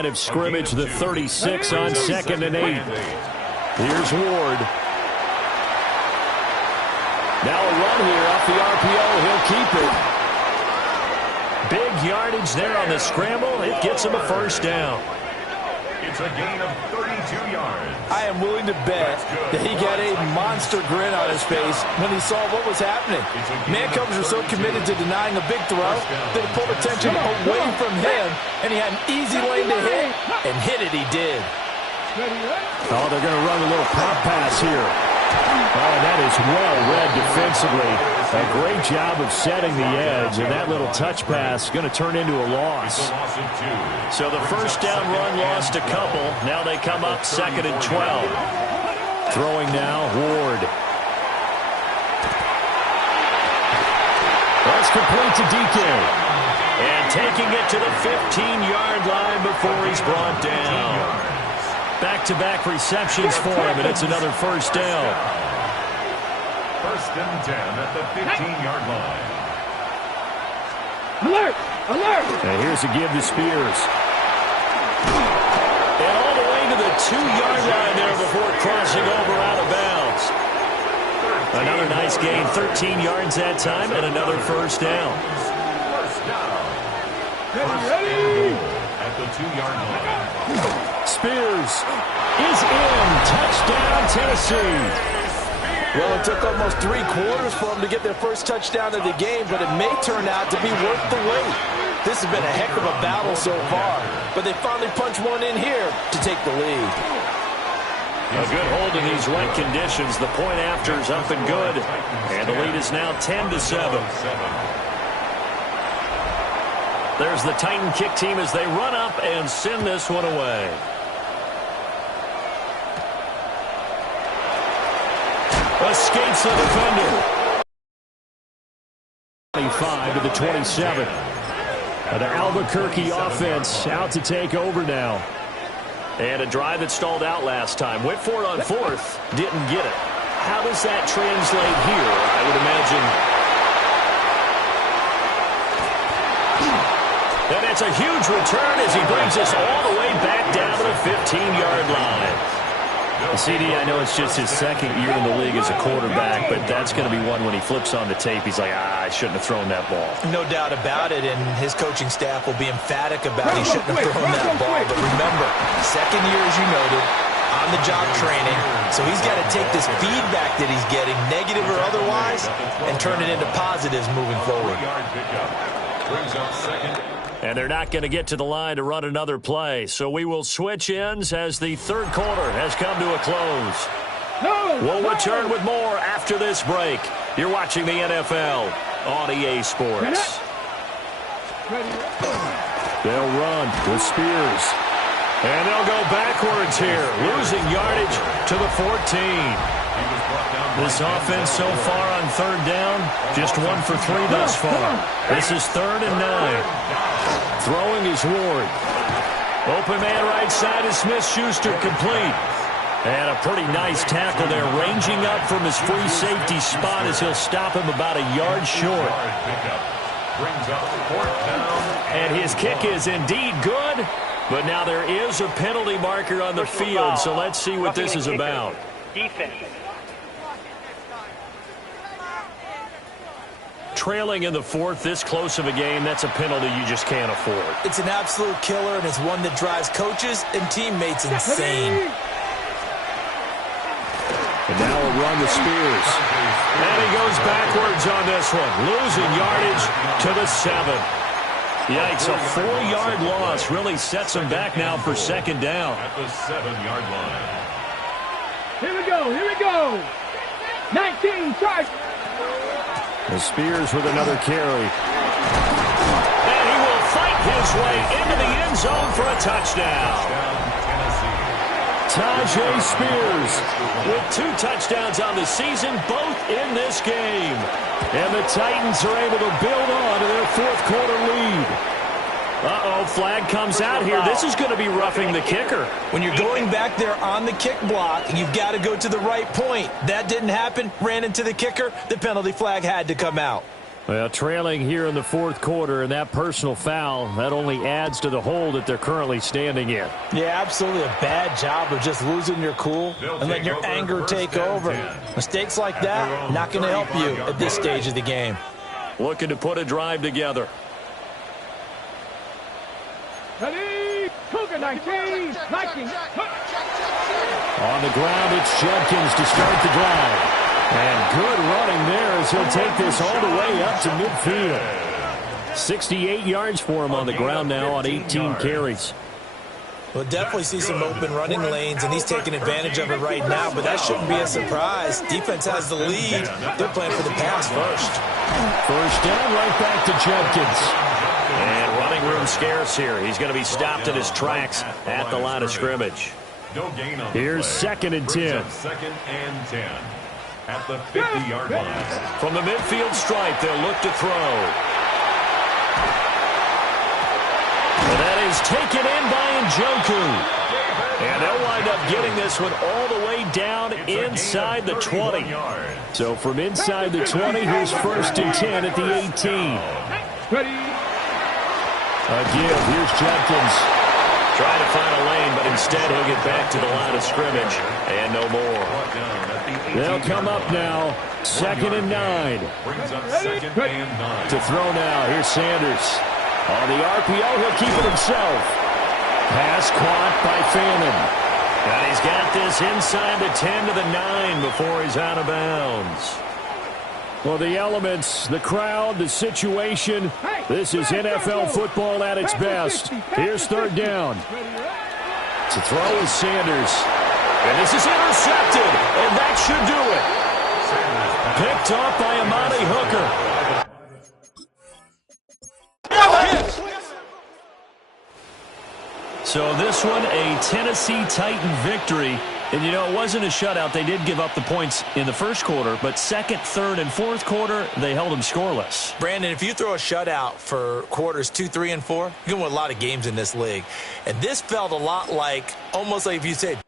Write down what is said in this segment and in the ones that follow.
Of scrimmage, the 36 on 2nd and 8. Here's Ward. Now a run here off the RPO. He'll keep it. Big yardage there on the scramble. It gets him a first down. It's a gain of 32 yards. I am willing to bet that he got a monster grin on his face when he saw what was happening. Man-covers were so committed to denying a big throw that it pulled attention away from him, and he had an easy lane to hit, and hit it he did. Oh, they're going to run a little pop pass here. Oh, that is well read defensively. A great job of setting the edge, and that little touch pass is going to turn into a loss. So the first down run lost a couple. Now they come up 2nd and 12. Throwing now, Ward. That's complete to DK. And taking it to the 15-yard line before he's brought down. Back-to-back receptions for him, and it's another first down. 1st and 10 at the 15-yard line. Alert! Alert! And here's a give to Spears. And all the way to the 2-yard line there before crossing over out of bounds. Another nice gain, 13 yards that time, and another first down. First down. Ready! At the 2-yard line. Spears is in. Touchdown, Tennessee. Well, it took almost 3 quarters for them to get their first touchdown of the game, but it may turn out to be worth the wait. This has been a heck of a battle so far, but they finally punch one in here to take the lead. A good hold in these wet conditions. The point after is up and good, and the lead is now 10-7. There's the Titan kick team as they run up and send this one away. Escapes the defender. 25 to the 27. The Albuquerque offense out to take over now. And a drive that stalled out last time. Went for it on 4th. Didn't get it. How does that translate here? I would imagine. And it's a huge return as he brings us all the way back down to the 15-yard line. CD, I know it's just his 2nd year in the league as a quarterback, but that's going to be one when he flips on the tape. He's like, I shouldn't have thrown that ball. No doubt about it, and his coaching staff will be emphatic about he shouldn't have thrown that ball. But remember, 2nd year, as you noted, on-the-job training, so he's got to take this feedback that he's getting, negative or otherwise, and turn it into positives moving forward. Brings up 2nd. And they're not going to get to the line to run another play. So we will switch ends as the 3rd quarter has come to a close. We'll return with more after this break. You're watching the NFL on EA Sports. They'll run with Spears. And they'll go backwards here, losing yardage to the 14. This offense so far on 3rd down, just 1 for 3 thus far. This is 3rd and 9. Throwing is Ward. Open man right side is Smith-Schuster complete. And a pretty nice tackle there, ranging up from his free safety spot as he'll stop him about a yard short. And his kick is indeed good, but now there is a penalty marker on the field, so let's see what this is about. Defense. Trailing in the 4th, this close of a game, that's a penalty you just can't afford. It's an absolute killer, and it's one that drives coaches and teammates insane. And now a run to Spears. And he goes backwards on this one, losing yardage to the 7. Yikes, a 4-yard loss really sets him back now for 2nd down. At the 7-yard line. Here we go, here we go. 19, charge. And Spears with another carry. And he will fight his way into the end zone for a touchdown. Tajay Spears with 2 touchdowns on the season, both in this game. And the Titans are able to build on to their 4th quarter lead. Uh-oh, flag comes out here. This is going to be roughing the kicker. When you're going back there on the kick block, you've got to go to the right point. That didn't happen, ran into the kicker. The penalty flag had to come out. Well, trailing here in the fourth quarter, and that personal foul, that only adds to the hole that they're currently standing in. Yeah, absolutely a bad job of just losing your cool and letting your anger take over. Mistakes like that, not going to help you at this stage of the game. Looking to put a drive together. Ready? Cougar 19. Vikings. On the ground, it's Judkins to start the drive. And good running there as he'll take this all the way up to midfield. 68 yards for him on the ground now on 18 carries. We'll definitely see some open running lanes, and he's taking advantage of it right now, but that shouldn't be a surprise. Defense has the lead. They're playing for the pass first. First down, right back to Judkins. And running room scarce here. He's going to be stopped in his tracks at the line of scrimmage. Here's 2nd and 10. Second and 10. At the 50-yard line. From the midfield stripe, they'll look to throw. And that is taken in by Njoku. And they'll wind up getting this one all the way down inside the 20. So from inside the 20, here's 1st and 10 at the 18. Again, here's Judkins. Trying to find a lane, but instead he'll get back to the line of scrimmage. And no more. They'll come up now. 2nd and 9. Brings up 2nd and 9. To throw now. Here's Sanders. On the RPO, he'll keep it himself. Pass caught by Fannin. And he's got this inside the 10 to the 9 before he's out of bounds. Well, the elements, the crowd, the situation, this is NFL football at its best. Here's 3rd down. To throw is Sanders. And this is intercepted, and that should do it. Picked off by Amani Hooker. So this one, a Tennessee Titan victory. And, you know, it wasn't a shutout. They did give up the points in the first quarter, but 2nd, 3rd, and 4th quarter, they held them scoreless. Brandon, if you throw a shutout for quarters 2, 3, and 4, you can win a lot of games in this league. And this felt a lot like, almost like if you said,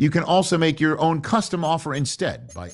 You can also make your own custom offer instead by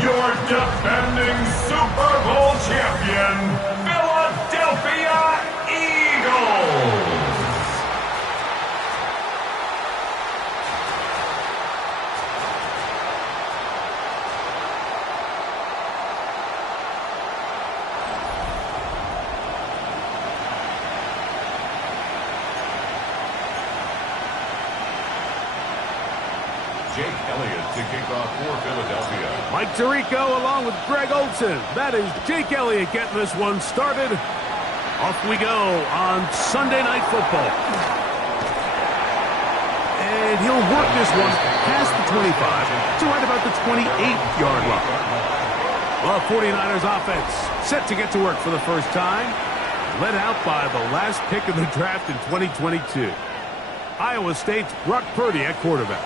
Your defending Super Bowl champion, Philadelphia Eagles. Jake Elliott to kick off for Philadelphia. Mike Tirico along with Greg Olsen. That is Jake Elliott getting this one started. Off we go on Sunday Night Football. And he'll work this one past the 25 to right about the 28-yard line. Well, 49ers offense set to get to work for the first time. Led out by the last pick of the draft in 2022. Iowa State's Brock Purdy at quarterback.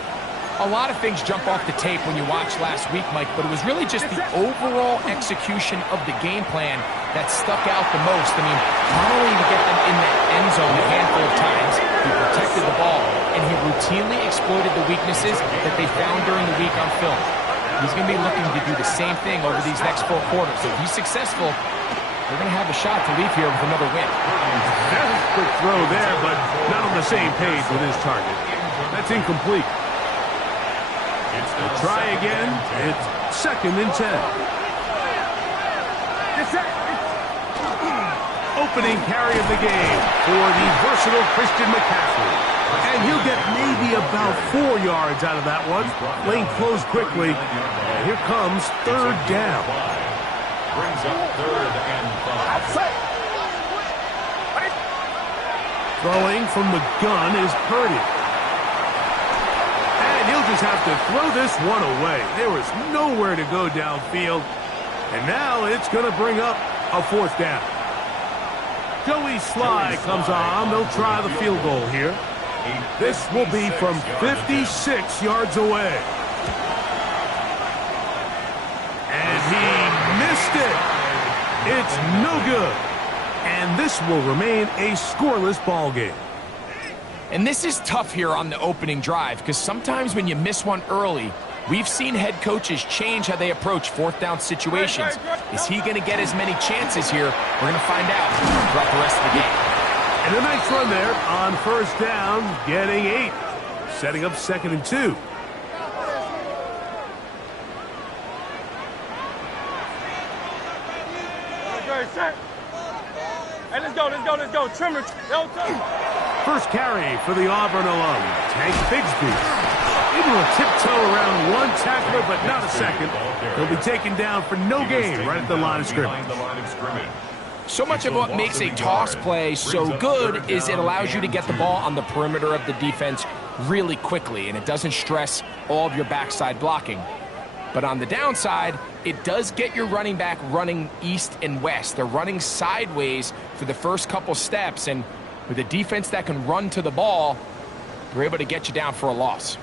A lot of things jump off the tape when you watch last week, Mike, but it was really just the overall execution of the game plan that stuck out the most. I mean, not only did he get them in that end zone a handful of times, he protected the ball, and he routinely exploited the weaknesses that they found during the week on film. He's going to be looking to do the same thing over these next 4 quarters. If he's successful, they're going to have a shot to leave here with another win. That was a quick throw there, but not on the same page with his target. That's incomplete. Try again. It's 2nd and 10. Opening carry of the game for the versatile Christian McCaffrey. And he'll get maybe about 4 yards out of that one. Lane closed quickly. And here comes 3rd down. Brings up 3rd and 5. Throwing from the gun is Purdy. He'll just have to throw this one away. There was nowhere to go downfield. And now it's going to bring up a 4th down. Joey Sly comes on. They'll try the field goal here. This will be from 56 yards away. And he missed it. It's no good. And this will remain a scoreless ball game. And this is tough here on the opening drive because sometimes when you miss one early, we've seen head coaches change how they approach 4th down situations. Is he going to get as many chances here? We're going to find out throughout the rest of the game. And a nice run there on 1st down, getting 8. Setting up 2nd and 2. Hey, let's go. Trimmer. First carry for the Auburn alum, Tank Bigsby. Able to tiptoe around one tackler, but not a second. He'll be taken down for no gain right at the line of scrimmage. So much of what makes a toss play so good is it allows you to get the ball on the perimeter of the defense really quickly, and it doesn't stress all of your backside blocking. But on the downside, it does get your running back running east and west. They're running sideways for the first couple steps, and with a defense that can run to the ball, they're able to get you down for a loss.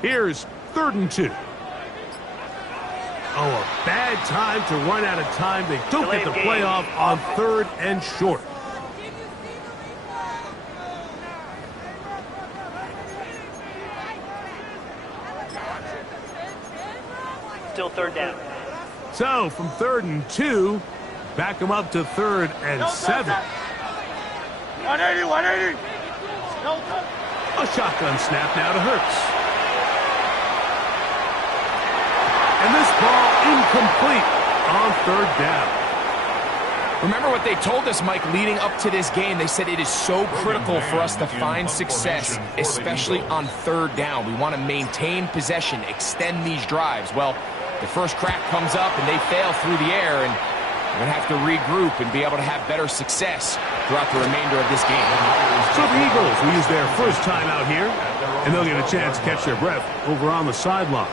Here's 3rd and 2. Oh, a bad time to run out of time. They don't get the playoff on 3rd and short. Still 3rd down. So, from 3rd and 2, back them up to 3rd and 7. 180. A shotgun snap now to Hurts. And this ball incomplete on third down. Remember what they told us, Mike, leading up to this game. They said it is so critical for us to find success, especially on third down. We want to maintain possession, extend these drives. Well, the first crack comes up and they fail through the air, and we're going to have to regroup and be able to have better success throughout the remainder of this game. So the Eagles will use their first time out here, and they'll get a chance to catch their breath over on the sideline.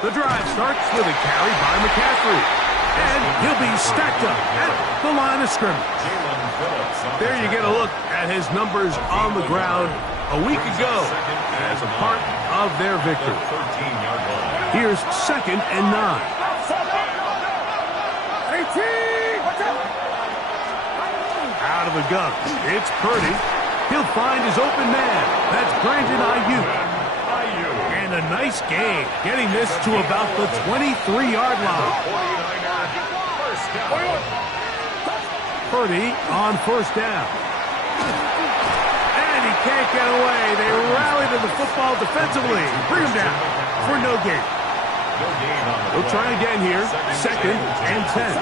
The drive starts with a carry by McCaffrey. And he'll be stacked up at the line of scrimmage. There you get a look at his numbers on the ground a week ago as a part of their victory. Here's 2nd and 9. Out of the gun, it's Purdy. He'll find his open man. That's Brandon Ayuk. And a nice game, getting this to about the 23-yard line. Purdy on first down. And he can't get away. They rally to the football defensively. Bring him down for no gain. We'll try again here. 2nd and 10.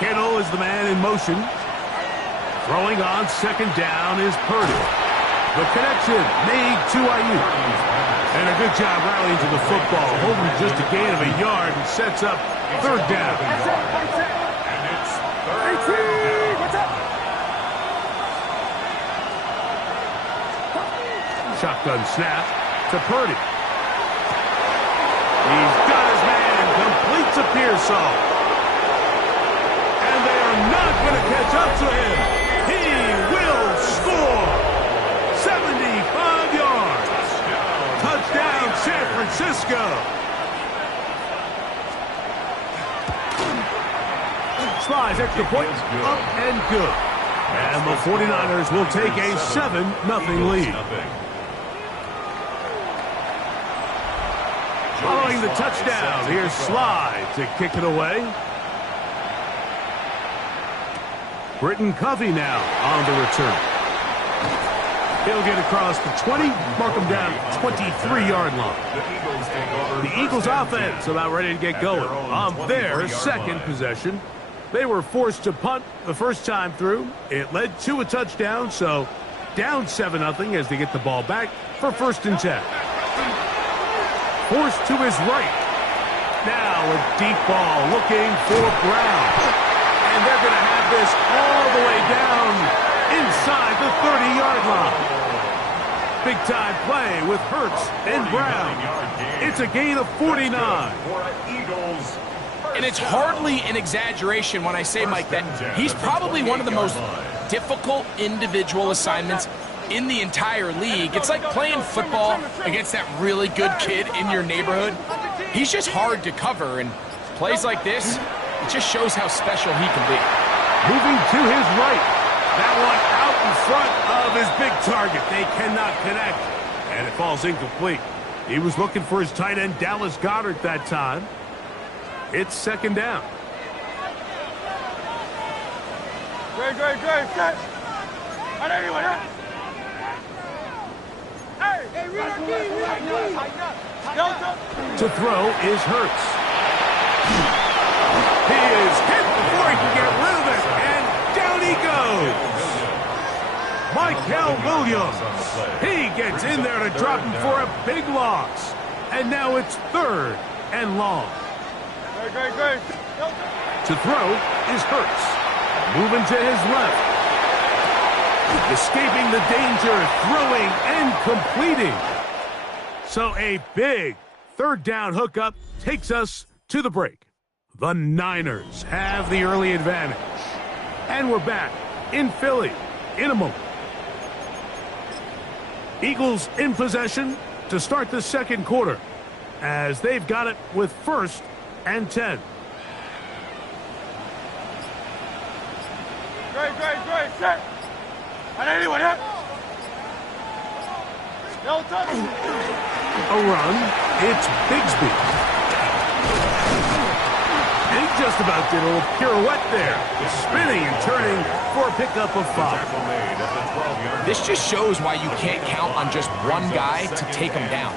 Kittle is the man in motion. Throwing on 2nd down is Purdy. The connection made to Ayuk. And a good job rallying to the football, holding just a gain of a yard and sets up third down. And it's third down. Shotgun snap to Purdy. He's got his man, completes a Pearsall. And they are not going to catch up to him. He will score. 75 yards. Touchdown, San Francisco. Slides extra point, up and good. And the 49ers will take a 7-0 lead. Following the touchdown, here's Slide to kick it away. Britton Covey now on the return. He'll get across the 20, mark him down 23-yard line. The Eagles offense about ready to get going on their second possession. They were forced to punt the first time through. It led to a touchdown, so down 7-0 as they get the ball back for 1st and 10. Forced to his right. Now a deep ball looking for Brown. And they're going to have this all the way down inside the 30-yard line. Big-time play with Hurts and Brown. It's a gain of 49. And it's hardly an exaggeration when I say, Mike, that he's probably one of the most difficult individual assignments in the entire league. It's like playing football against that really good kid in your neighborhood. He's just hard to cover, and plays like this, it just shows how special he can be. Moving to his right. That one out in front of his big target. They cannot connect, and it falls incomplete. He was looking for his tight end, Dallas Goedert, that time. It's 2nd down. Great. Set. To throw is Hurts. He is hit before he can get rid of it, and down he goes. Michael Williams. He gets in there to drop him for a big loss. And now it's 3rd and long. Great. To throw is Hurts. Moving to his left. Escaping the danger, throwing and completing. So a big 3rd down hookup takes us to the break. The Niners have the early advantage. And we're back in Philly in a moment. Eagles in possession to start the 2nd quarter as they've got it with 1st and 10. Great. Set. A run. It's Bigsby. And he just about did a little pirouette there. Spinning and turning for a pickup of 5. This just shows why you can't count on just one guy to take him down.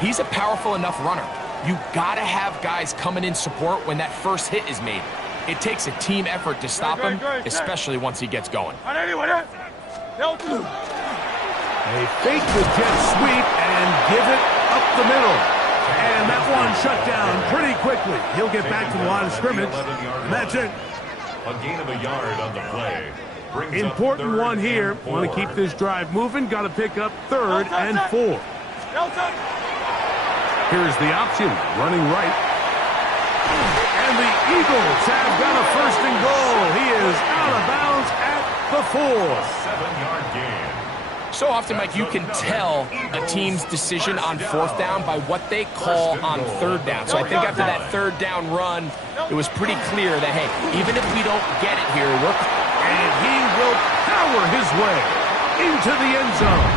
He's a powerful enough runner. You gotta have guys coming in support when that first hit is made. It takes a team effort to stop him, especially once he gets going. They fake the jet sweep and give it up the middle. And that one shut down pretty quickly. He'll get back to the line of scrimmage, and that's it. A gain of a yard on the play. Important one here. Want to keep this drive moving. Got to pick up 3rd and 4. Here's the option, running right. And the Eagles have got a 1st and goal. He is out of bounds at the 4. 7-yard gain. So often, Mike, you can tell a team's decision on 4th down by what they call on 3rd down. So I think after that 3rd down run, it was pretty clear that, hey, even if we don't get it here, and he will power his way into the end zone.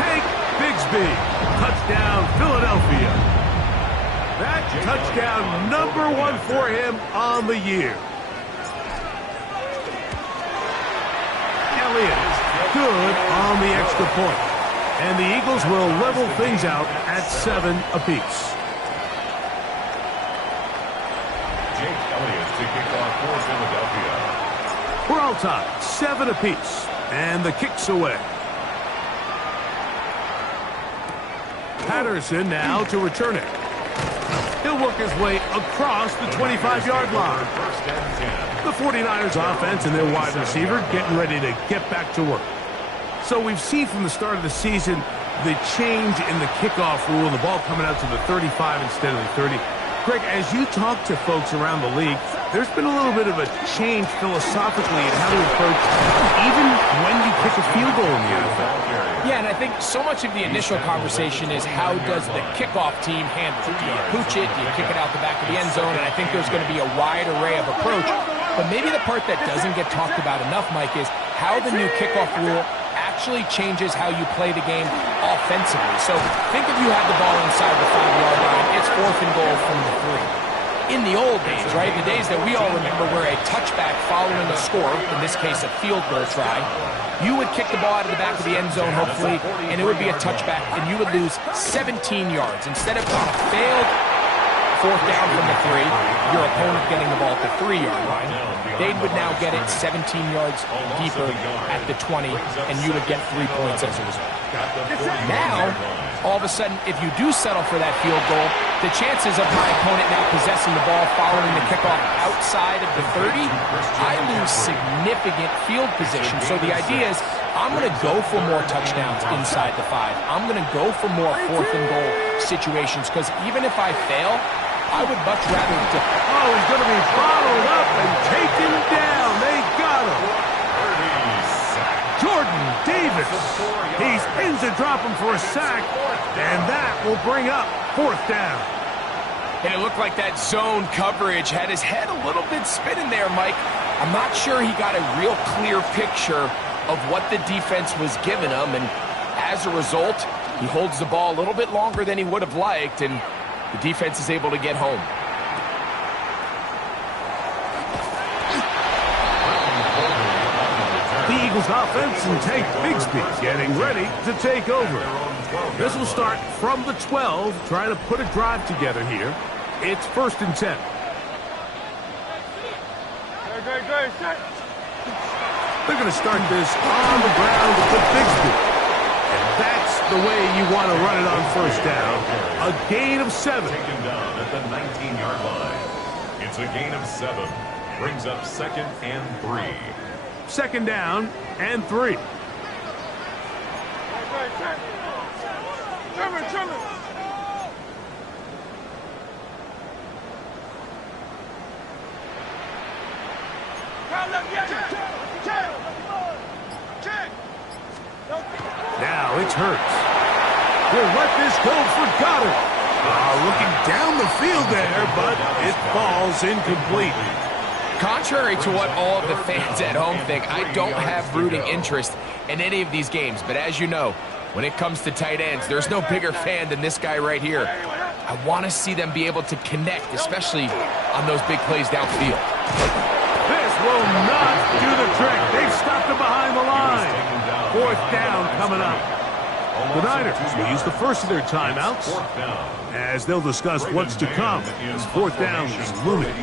Hank Bigsby, touchdown Philadelphia. That touchdown number 1 for him on the year. Elliott good on the extra point. And the Eagles will level things out at 7 apiece. Jake Elliott to kick off for Philadelphia. We're all tied, 7 apiece. And the kick's away. Patterson now to return it. He'll work his way across the 25-yard line. The 49ers offense and their wide receiver getting ready to get back to work. So we've seen from the start of the season the change in the kickoff rule and the ball coming out to the 35 instead of the 30. Greg, as you talk to folks around the league, there's been a little bit of a change philosophically in how to approach even when you kick a field goal in the NFL. Yeah, and I think so much of the initial conversation is how does the kickoff team handle it? Do you pooch it? Do you kick it out the back of the end zone? And I think there's going to be a wide array of approach. But maybe the part that doesn't get talked about enough, Mike, is how the new kickoff rule actually changes how you play the game offensively. So think if you had the ball inside the 5-yard line, it's 4th and goal from the 3. In the old days, right, the days that we all remember where a touchback following a score, in this case a field goal try, you would kick the ball out of the back of the end zone, hopefully, and it would be a touchback, and you would lose 17 yards. Instead of a failed 4th down from the 3, your opponent getting the ball at the 3-yard line, they would now get it 17 yards deeper at the 20, and you would get 3 points as a result. Now, all of a sudden, if you do settle for that field goal, the chances of my opponent now possessing the ball following the kickoff outside of the 30, I lose significant field position. So the idea is I'm going to go for more touchdowns inside the 5. I'm going to go for more 4th and goal situations because even if I fail, I would much rather... Oh, he's going to be bottled up and taken down. They got him. Jordan Davis. He's ends to drop him for a sack, and that will bring up 4th down. And it looked like that zone coverage had his head a little bit spinning there, Mike. I'm not sure he got a real clear picture of what the defense was giving him, and as a result, he holds the ball a little bit longer than he would have liked, and the defense is able to get home. The Eagles offense and Tank Bigsby getting ready to take over. This will start from the 12, trying to put a drive together here. It's 1st and 10. They're going to start this on the ground with Bigsby. And that's the way you want to run it on 1st down. A gain of 7. Taken down at the 19-yard line. It's a gain of 7. Brings up 2nd and 3. 2nd down and 3. Now it's Hurts. He'll let this go for Goddard. Looking down the field there, but it falls incomplete. contrary to what all of the fans at home think, I don't have rooting interest in any of these games. But as you know, when it comes to tight ends, there's no bigger fan than this guy right here. I want to see them be able to connect, especially on those big plays downfield. This will not do the trick. They've stopped him behind the line. 4th down coming up. The Niners will use the first of their timeouts as they'll discuss what's to come. 4th down is looming.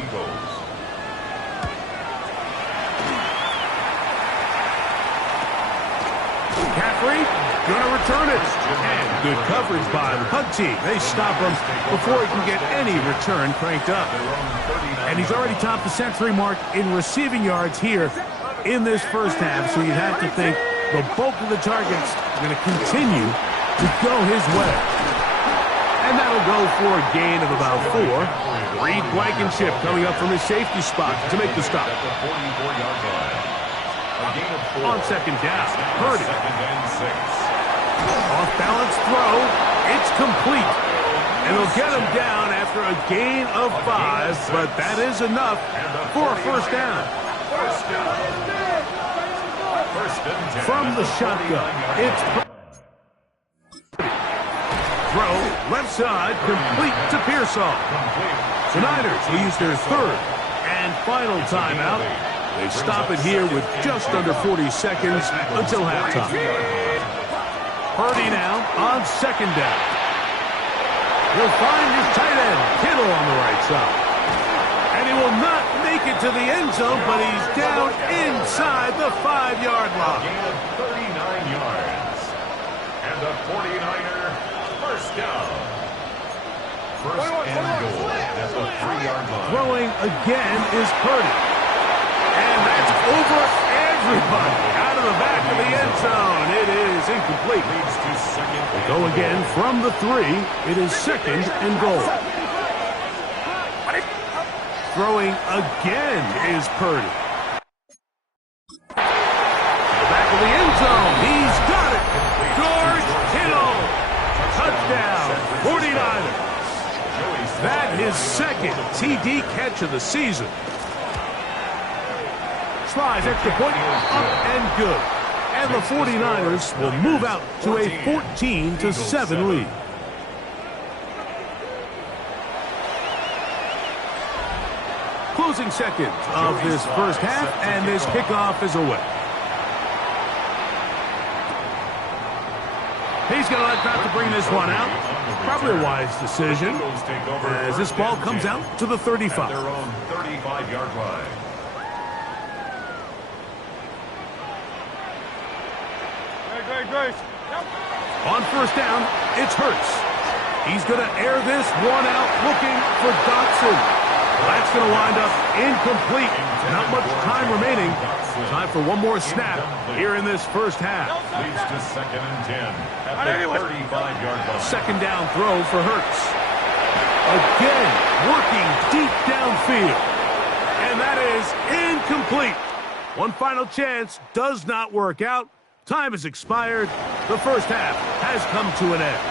McCaffrey going to return it. And good coverage by the punt team. They stop him before he can get any return cranked up. And he's already topped the century mark in receiving yards here in this first half. So you'd have to think the bulk of the targets are going to continue to go his way. And that'll go for a gain of about 4. Reed Blankenship coming up from his safety spot to make the stop. On 2nd down, Purdy. Off-balance throw. It's complete. And they'll get him down after a gain of 5, but that is enough for a first down. From the shotgun, it's throw, left side, complete to Pearsall. The Niners will use their 3rd and final timeout. They stop it here with just under 40 seconds until halftime. Purdy now on 2nd down. He'll find his tight end, Kittle, on the right side. And he will not make it to the end zone, but he's down inside the 5-yard line. Gain of 39 yards. And the 49er first down. First and goal at the 3-yard line. Throwing again is Purdy. And that's over everybody out of the back of the end zone. It is incomplete. Leads to second. They go again from the 3. It is 2nd and goal. Throwing again is Purdy. The back of the end zone. He's got it. George Kittle. Touchdown. 49ers. That is 2nd TD catch of the season. Slides extra point up and good. And the 49ers will move out to a 14-7 lead. Closing seconds of this first half, and this kickoff is away. He's going to let Pat to bring this one out. Probably a wise decision as this ball comes out to the 35. Their own 35-yard line. On first down, it's Hurts. He's going to air this one out looking for Dotson. That's going to wind up incomplete. Not much time remaining. Time for one more snap here in this first half. Leads to 2nd and 10 at the 35-yard line. 2nd down throw for Hurts. Again, working deep downfield. And that is incomplete. One final chance does not work out. Time has expired. The first half has come to an end.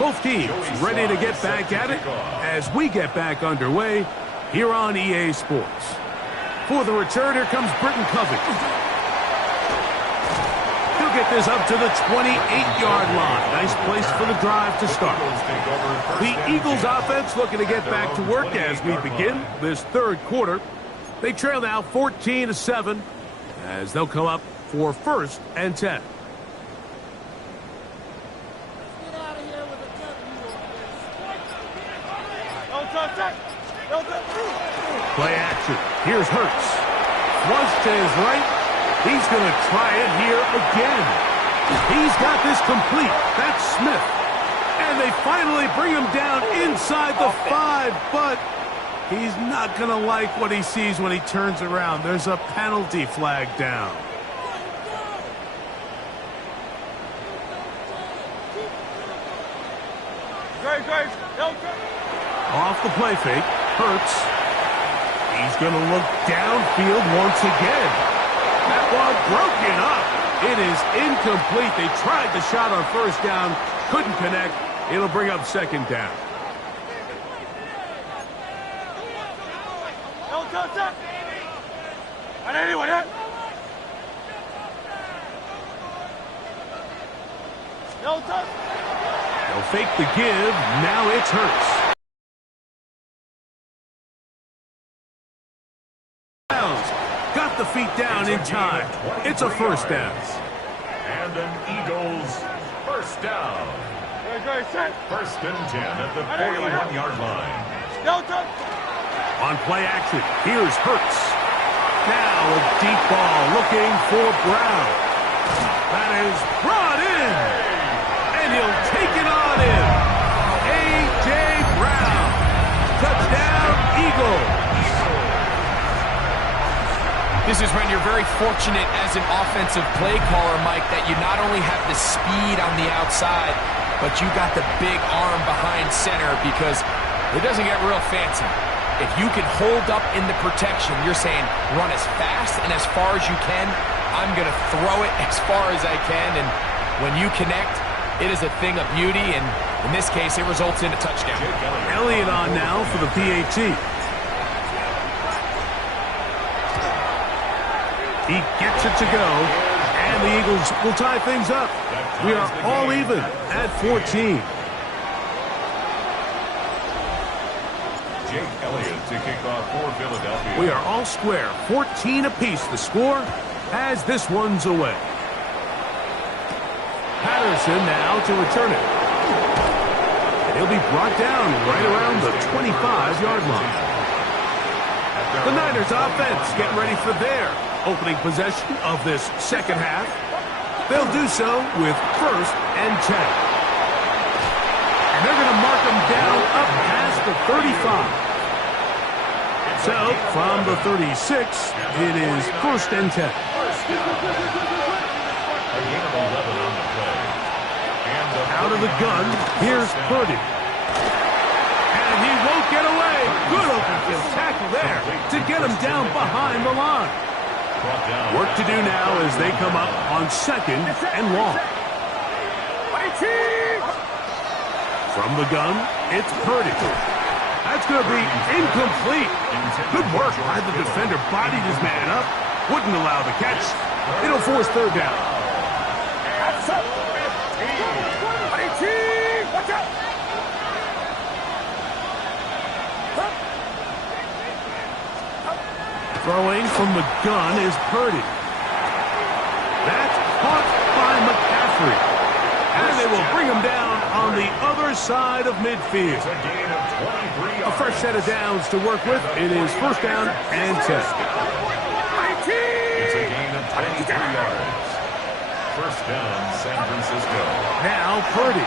Both teams ready to get back at it as we get back underway here on EA Sports. For the return, here comes Britton Covey. He'll get this up to the 28-yard line. Nice place for the drive to start. The Eagles offense looking to get back to work as we begin this 3rd quarter. They trail now 14-7 as they'll come up for 1st and 10. Play action. Here's Hurts. Flush to his right. He's going to try it here again. He's got this complete. That's Smith. And they finally bring him down inside the 5, but he's not going to like what he sees when he turns around. There's a penalty flag down. Off the play fake, Hurts. He's going to look downfield once again. That one broken up. It is incomplete. They tried the shot on first down, couldn't connect. It'll bring up 2nd down. They'll fake the give. Now it's Hurts. Got the feet down in time. It's a first down. And an Eagles first down. First and 10 at the 41-yard line. On play action, here's Hurts. Now a deep ball looking for Brown. That is brought in. And he'll take it on in. A.J. Brown. Touchdown, Eagles. This is when you're very fortunate as an offensive play caller, Mike, that you not only have the speed on the outside, but you got the big arm behind center, because it doesn't get real fancy. If you can hold up in the protection, you're saying run as fast and as far as you can. I'm going to throw it as far as I can, and when you connect, it is a thing of beauty, and in this case, it results in a touchdown. Elliott on now for the PAT. He gets it to go, and the Eagles will tie things up. We are all even at 14. Jake Elliott to kick off for Philadelphia. We are all square, 14 apiece. The score as this one's away. Patterson now to return it. And he'll be brought down right around the 25-yard line. The Niners offense getting ready for their opening possession of this second half. They'll do so with first and 10. And they're going to mark them down up past the 35. So, from the 36, it is first and 10. Out of the gun, here's Purdy. And he won't get away. Good open field tackle there to get him down behind the line. Work to do now as they come up on second and long. From the gun, it's Purdy. That's going to be incomplete. Good work by the defender. Bodied his man up. Wouldn't allow the catch. It'll force third down. Throwing from the gun is Purdy. That's caught by McCaffrey. And they will bring him down on the other side of midfield. A fresh set of downs to work with. It is first down and 10. It's a gain of 23 yards. First down, San Francisco. Now Purdy.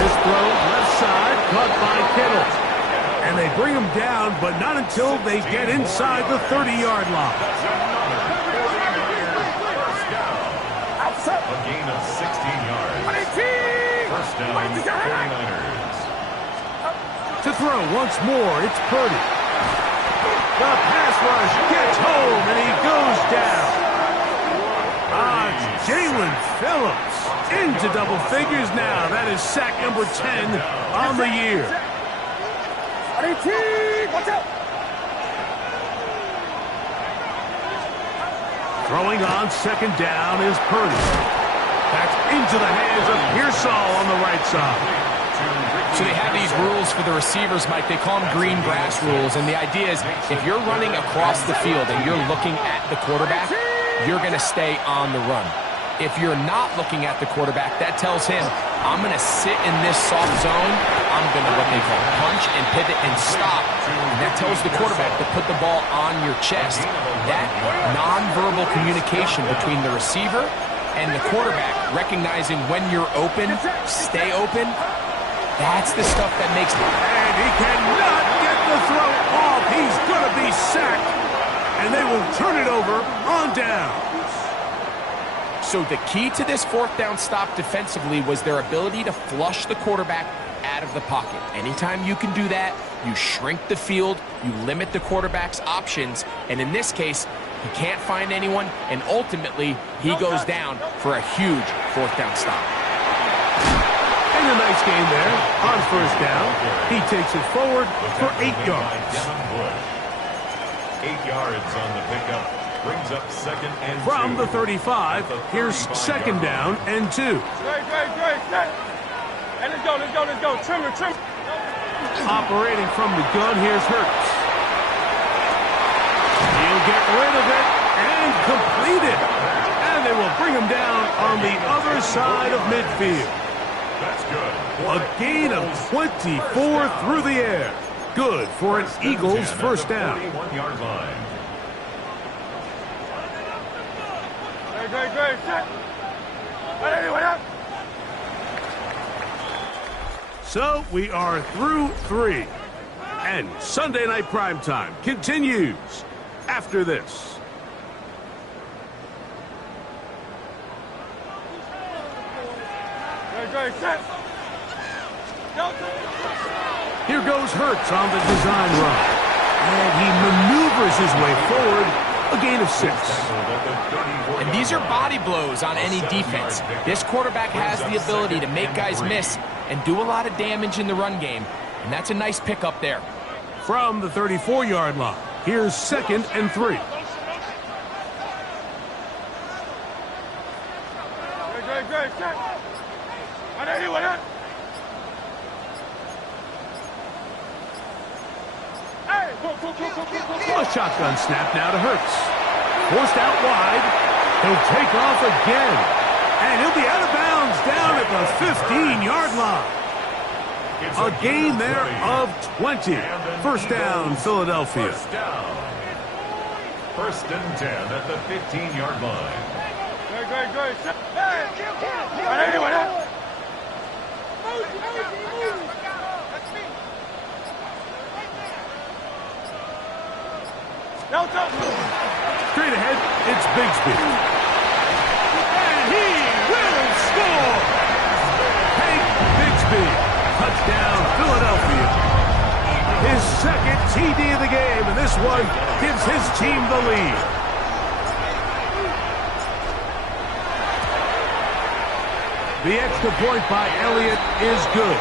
This throw left side caught by Kittle. And they bring him down, but not until they get inside the 30-yard line. A gain of 16 yards. First down, 49ers. To throw once more, it's Purdy. The pass rush gets home, and he goes down. Jalen Phillips into double figures now. That is sack number 10 on the year. Throwing on second down is Purdy. Back into the hands of Pearsall on the right side. So they have these rules for the receivers, Mike. They call them green grass rules. And the idea is if you're running across the field and you're looking at the quarterback, you're going to stay on the run. If you're not looking at the quarterback, that tells him, I'm going to sit in this soft zone. I'm going to what they call punch and pivot and stop. And that tells the quarterback to put the ball on your chest. That nonverbal communication between the receiver and the quarterback, recognizing when you're open, stay open, that's the stuff that makes it. And he cannot get the throw off. He's going to be sacked. And they will turn it over on down. So the key to this fourth down stop defensively was their ability to flush the quarterback out of the pocket. Anytime you can do that, you shrink the field, you limit the quarterback's options, and in this case, he can't find anyone, and ultimately, he goes down for a huge fourth down stop. And a nice game there on first down. He takes it forward for 8 yards. 8 yards on the pickup. Brings up 2nd and 2. From the 35, here's 2nd down and 2. Great. Hey, let's go. Trim. Operating from the gun, here's Hurts. He'll get rid of it and complete it. And they will bring him down on the other side of midfield. That's good. A gain of 24 through the air. Good for an Eagles first down. 41-yard line. Great. So we are through 3. And Sunday Night Primetime continues after this. Great. Set. Here goes Hurts on the design run. And he maneuvers his way forward. A gain of 6. And these are body blows on any defense. This quarterback has the ability to make guys miss and do a lot of damage in the run game. And that's a nice pickup there. From the 34-yard line, here's 2nd and 3. Great. Set. 180. A shotgun snap now to Hurts. Forced out wide. He'll take off again. And he'll be out of bounds down at the 15-yard line. A gain there of 20. First down, Philadelphia. First and 10 at the 15-yard line. Great. Set. Hey. 180. Straight ahead, it's Bigsby. And he will score! Hank Bigsby, touchdown Philadelphia. His 2nd TD of the game, and this one gives his team the lead. The extra point by Elliott is good.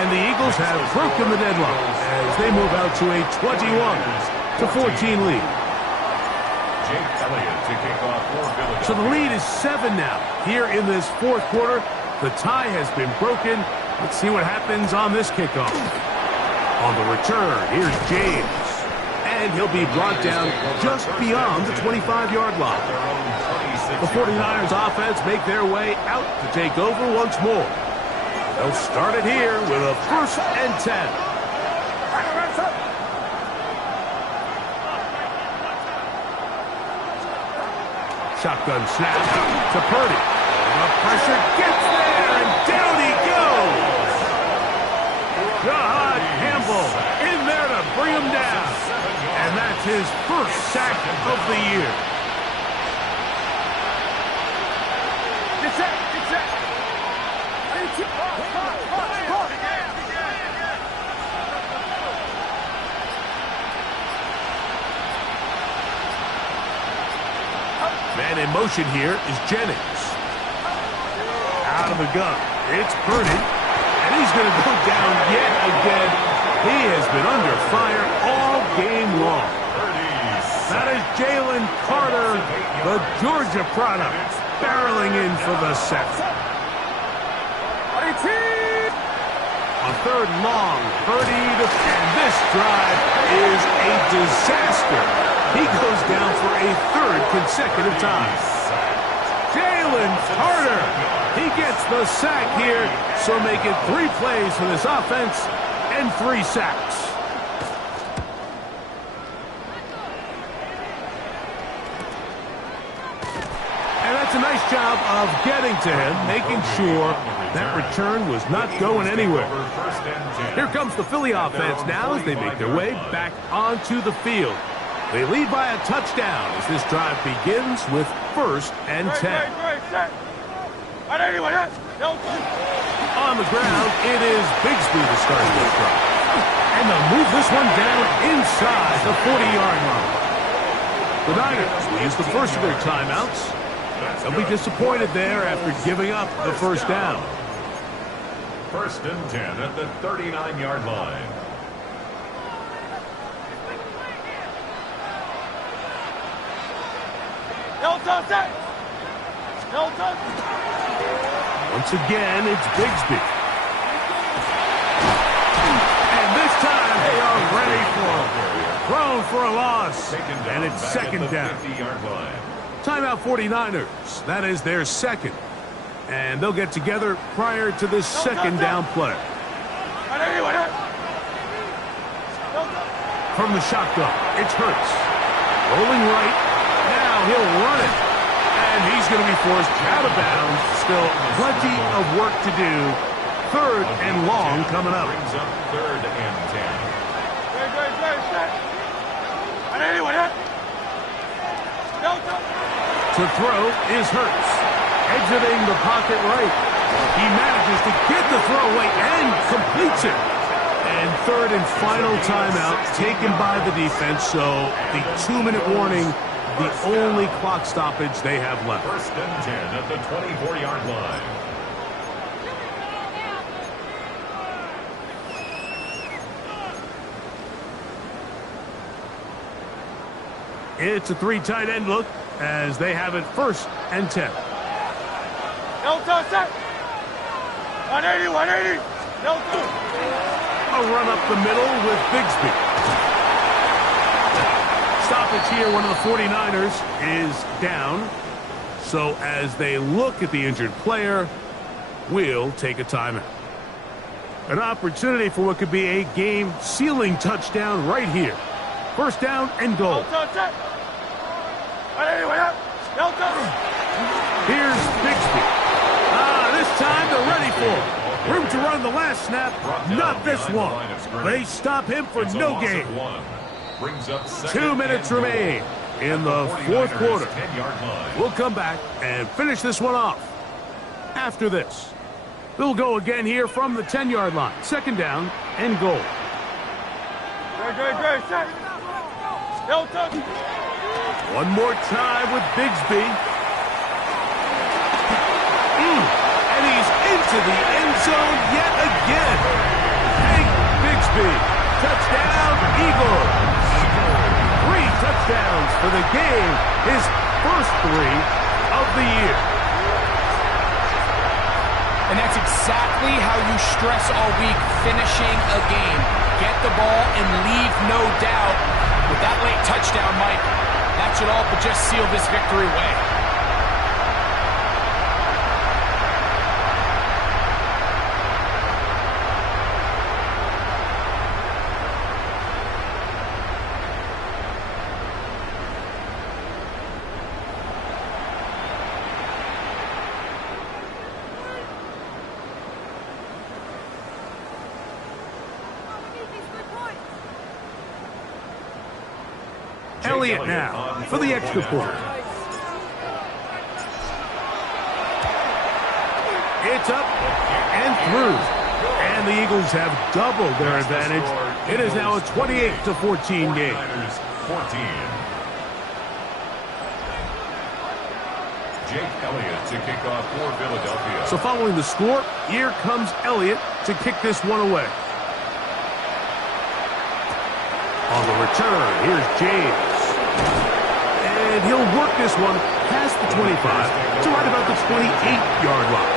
And the Eagles have broken the deadlock as they move out to a 21-14 lead. Jake Elliott to kick off for Philadelphia. So the lead is 7 now. Here in this 4th quarter, the tie has been broken. Let's see what happens on this kickoff. On the return, here's James. And he'll be brought down just beyond the 25-yard line. The 49ers offense make their way out to take over once more. They'll start it here with a 1st and 10. Shotgun snap to Purdy. The pressure gets there, and down he goes. Jahad Campbell in there to bring him down. And that's his 1st sack of the year. Get set. Man in motion here is Jennings. Out of the gun, it's Purdy. And he's going to go down yet again. He has been under fire all game long. That is Jalen Carter, the Georgia product, barreling in for the sack. On 3rd and long, Purdy, and this drive is a disaster. He goes down for a 3rd consecutive time. Jalen Carter, he gets the sack here, so make it 3 plays for this offense and 3 sacks. And that's a nice job of getting to him, making sure that return was not going anywhere. Here comes the Philly offense now as they make their way back onto the field. They lead by a touchdown as this drive begins with 1st and 10. On the ground, it is Bigsby to start this drive. And they'll move this one down inside the 40-yard line. The Niners will use the first of their timeouts. They'll be disappointed there after giving up the 1st down. 1st and 10 at the 39-yard line. Once again, it's Bigsby. And this time they are ready for him. Thrown for a loss. And it's second down. Timeout 49ers. That is their second. And they'll get together prior to this second down play. From the shotgun, it's Hurts. Rolling right. Now he'll run it. And he's going to be forced out of bounds. Still plenty of work to do. Third and long coming up. Brings up third and 10. To throw is Hurts. Exiting the pocket right. He manages to get the throw away and completes it. And third and final timeout taken by the defense. So the 2-minute warning, the only clock stoppage they have left. First and 10 at the 24-yard line. It's a 3 tight end look as they have it first and 10. 180. A run up the middle with Bigsby. Stoppage here, one of the 49ers is down. So as they look at the injured player, we'll take a timeout. An opportunity for what could be a game-sealing touchdown right here. First down and goal. Here's Bigsby. This time they're ready for him. Room to run the last snap, not this one. They stop him for no gain. 2 minutes remain in the fourth quarter. We'll come back and finish this one off after this. They'll go again here from the 10-yard line. Second down and goal. One more time with Bigsby. And he's into the end zone yet again. Hank Bigsby. Touchdown, Eagles. 3 touchdowns for the game. His first 3 of the year. And that's exactly how you stress all week, finishing a game. Get the ball and leave no doubt. With that late touchdown, Mike, that should all but just seal this victory away. Elliott now for the extra point. It's up and through. And the Eagles have doubled their advantage. It is now a 28-14 game. 14. Jake Elliott to kick off for Philadelphia. So following the score, here comes Elliott to kick this one away. On the return, here's James. And he'll work this one past the 25 to right about the 28-yard line.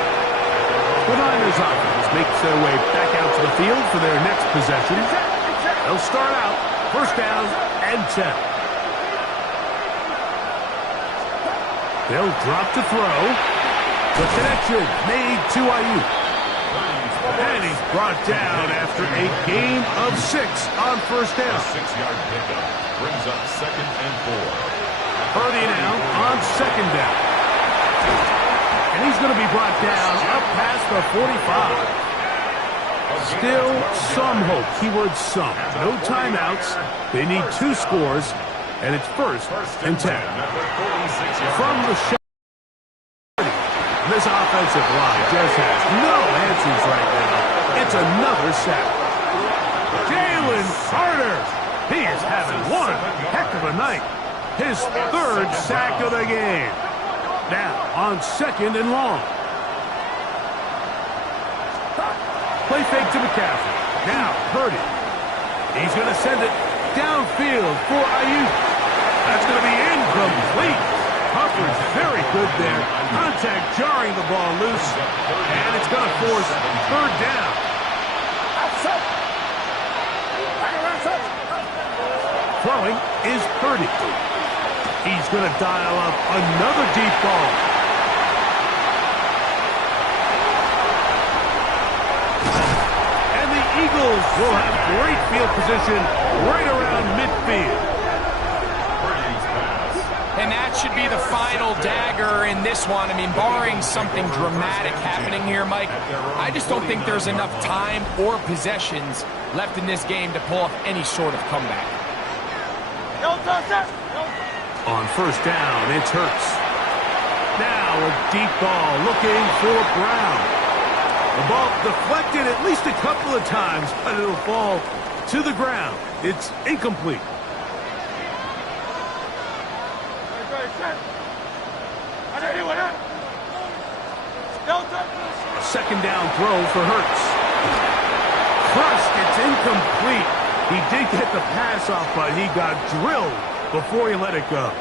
The Niners offense makes their way back out to the field for their next possession. They'll start out first down and 10. They'll drop to throw. The connection made to Ayuk. And he's brought down after a gain of 6 on first down. 6-yard pickup brings up second and 4. Purdy now on second down. And he's going to be brought down up past the 45. Still some hope. Keyword some. No timeouts. They need 2 scores. And it's first and 10. From the shot. This offensive line just has no answers right now. It's another sack. Jalen Carter. He is having one heck of a night. His 3rd sack of the game. Now on second and long. Play fake to McCaffrey. Now Purdy. He's going to send it downfield for Ayuk. That's going to be incomplete. Pumped good there. Contact jarring the ball loose, and it's going to force third down. Throwing is Purdy. He's going to dial up another deep ball. And the Eagles will have great field position right around midfield. And that should be the final dagger in this one. I mean, barring something dramatic happening here, Mike, I just don't think there's enough time or possessions left in this game to pull off any sort of comeback. On first down, it's Hurts. Now a deep ball looking for Brown. The ball deflected at least a couple of times, but it'll fall to the ground. It's incomplete. A second down throw for Hurts. Crushed, it's incomplete. He did get the pass off, but he got drilled before he let it go.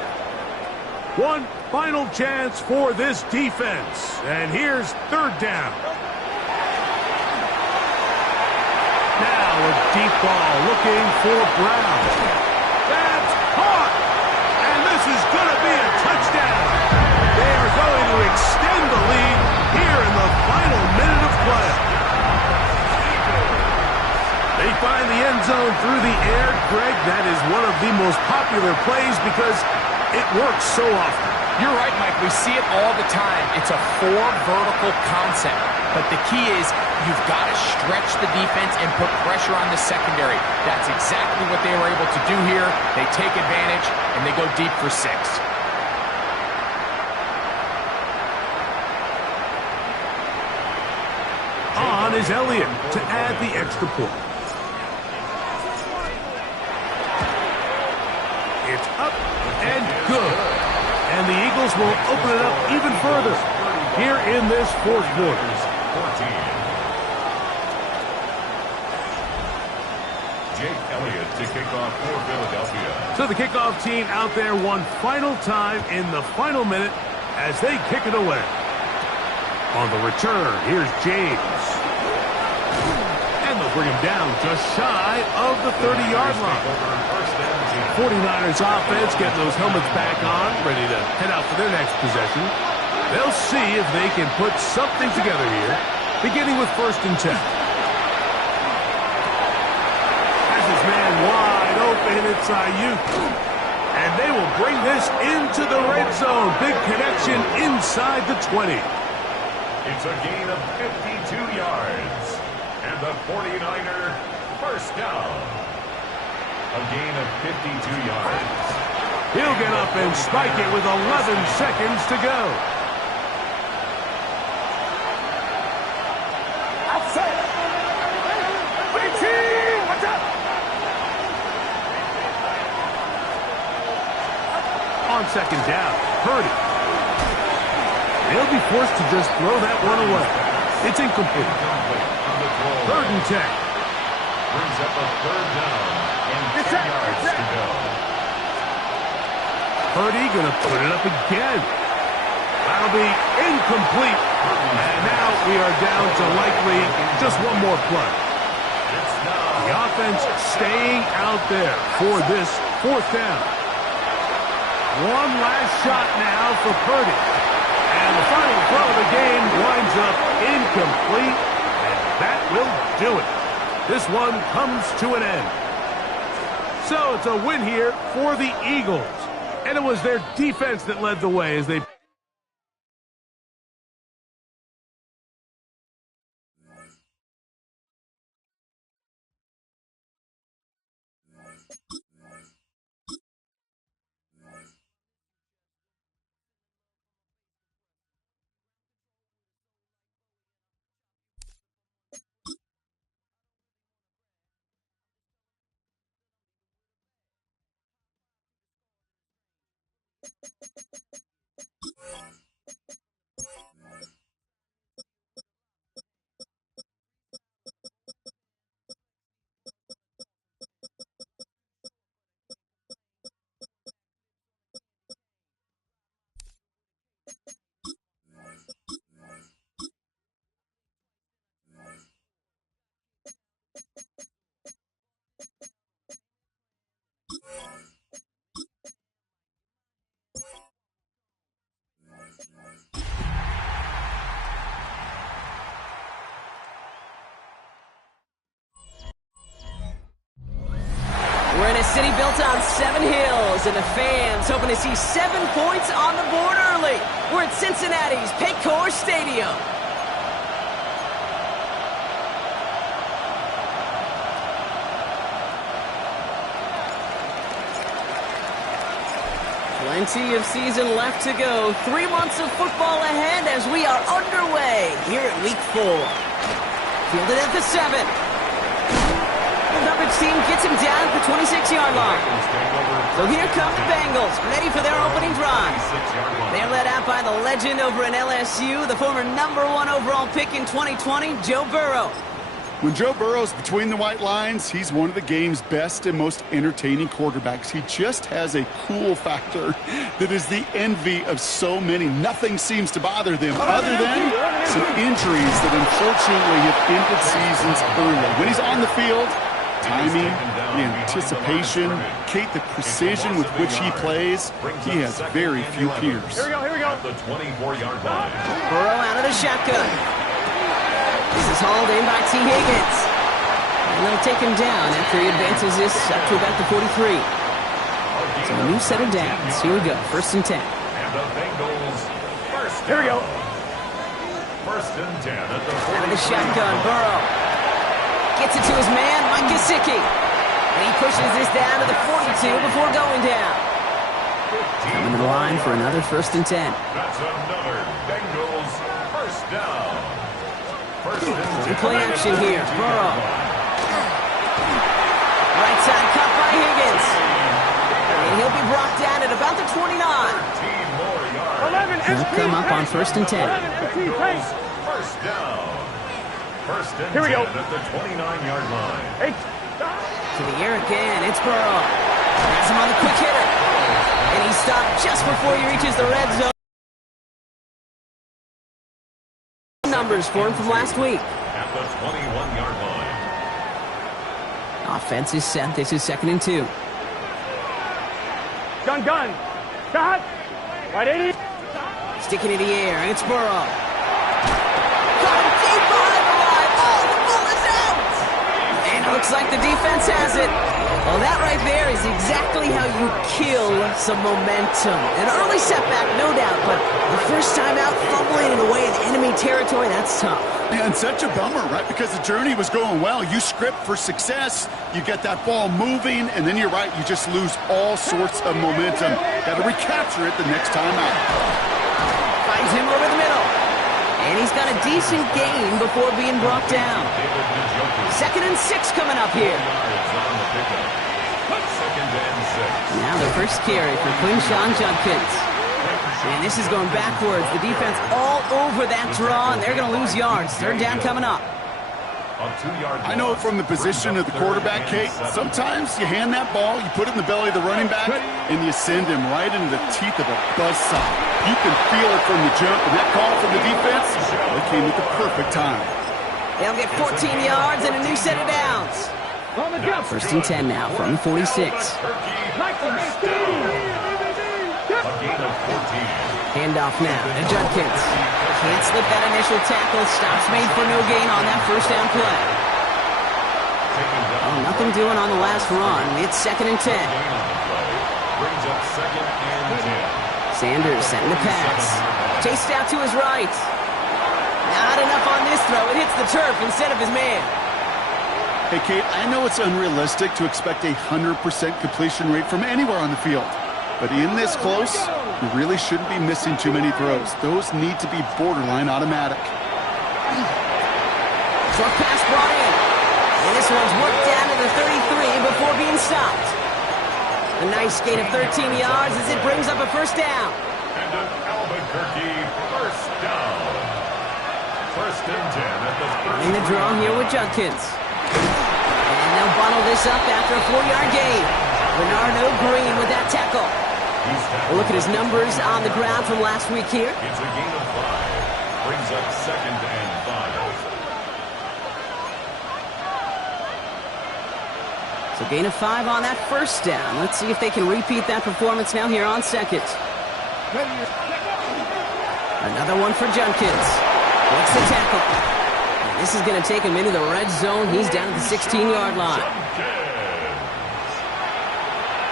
One final chance for this defense. And here's third down. Now a deep ball looking for Brown. That's caught. And this is going to be a touchdown. They are going to extend the lead here in the final minute of play. They find the end zone through the air. Greg, that is one of the most popular plays because it works so often. You're right, Mike. We see it all the time. It's a four-vertical concept. But the key is you've got to stretch the defense and put pressure on the secondary. That's exactly what they were able to do here. They take advantage, and they go deep for 6. On is Elliott to add the extra point. It's up and good. And the Eagles will open it up even further here in this fourth quarter. Jake Elliott to kick off for Philadelphia. So the kickoff team out there one final time in the final minute as they kick it away. On the return, here's James. And they'll bring him down just shy of the 30-yard line. 49ers offense getting those helmets back on, ready to head out for their next possession. They'll see if they can put something together here, beginning with 1st and 10. Has his man wide open, it's Ayuk. And they will bring this into the red zone. Big connection inside the 20. It's a gain of 52 yards. And the 49er first down. A gain of 52 yards. He'll get up and spike it with 11 seconds to go. On second down, Purdy. They'll be forced to just throw that one away. It's incomplete. 3rd and 10. Brings up a 3rd down and 10 yards to go. Purdy going to put it up again. That'll be incomplete. And now we are down to likely just one more play. The offense staying out there for this 4th down. One last shot now for Purdy. And the final throw of the game winds up incomplete. And that will do it. This one comes to an end. So it's a win here for the Eagles. And it was their defense that led the way as they... We're in a city built on 7 hills, and the fans hoping to see 7 points on the board early. We're at Cincinnati's Paycor Stadium. Plenty of season left to go. 3 months of football ahead as we are underway here at Week 4. Fielded at the 7. The coverage team gets him down at the 26-yard line. So here come the Bengals, ready for their opening drive. They're led out by the legend over in LSU, the former #1 overall pick in 2020, Joe Burrow. When Joe Burrow's between the white lines, he's one of the game's best and most entertaining quarterbacks. He just has a cool factor that is the envy of so many. Nothing seems to bother them other than some injuries that unfortunately have ended seasons early. When he's on the field, timing, the anticipation, Kate, the precision with which he plays, he has very few peers. Here we go. At the 24-yard line. Burrow out of the shotgun. This is hauled in by T. Higgins. And they'll take him down after he advances this up to about the 43. So a new set of downs. Here we go. 1st and 10. And the Bengals first down. Here we go. 1st and 10 at the 40. Out of the shotgun, Burrow. Gets it to his man, Mike Gesicki. And he pushes this down to the 42 before going down. Coming to the line for another 1st and 10. That's another Bengals first down. 1st and 10. Play action here. Burrow. Right side cut by Higgins. And he'll be brought down at about the 29. 13 more yards. He'll come up on 1st and 10. Bengals first down. 1st and 10 at the 29-yard line. To the air again. It's Burrow. Has him on the quick hitter. And he stopped just before he reaches the red zone. Numbers for him from last week. At the 21-yard line. Offense is set. This is 2nd and 2. Gun. Shot. Right 80. Sticking in the air, and it's Burrow. Got him deep behind the line. Oh, the ball is out! And it looks like the defense has it. Well, that right there is exactly how you kill some momentum. An early setback, no doubt, but the first time out, fumbling it away in enemy territory, that's tough. Yeah, and such a bummer, right? Because the journey was going well. You script for success, you get that ball moving, and then you're right, you just lose all sorts of momentum. Got to recapture it the next time out. Finds him over the middle. And he's got a decent gain before being brought down. 2nd and 6 coming up here. Now the first carry for Quinshawn Judkins. And this is going backwards. The defense all over that draw, and they're going to lose yards. 3rd down coming up. I know from the position of the quarterback, Kate, sometimes you hand that ball, you put it in the belly of the running back, and you send him right into the teeth of a buzzsaw. You can feel it from the jump, and that call from the defense, it came at the perfect time. They'll get 14 yards and a new set of downs. 1st and 10 now from the 46. Handoff now to Judkins. Can't slip that initial tackle. Stops made for no gain on that 1st down play. Oh, nothing doing on the last run. It's 2nd and 10. Sanders setting the pass. Chased out to his right. Not enough on this throw. It hits the turf instead of his man. Hey, Kate, I know it's unrealistic to expect a 100% completion rate from anywhere on the field. But in this close, you really shouldn't be missing too many throws. Those need to be borderline automatic. Short pass brought in. And this one's worked down to the 33 before being stopped. A nice gain of 13 yards as it brings up a 1st down. And an Albuquerque first down. 1st and 10 at the 30. In the draw here with Judkins. And they'll bundle this up after a 4-yard gain. Bernardo Green with that tackle. We'll look at his numbers on the ground from last week here. It's a gain of 5. Brings up 2nd and 5. So gain of 5 on that first down. Let's see if they can repeat that performance now here on 2nd. Another one for Junkins. What's the tackle? And this is going to take him into the red zone. He's down at the 16-yard line.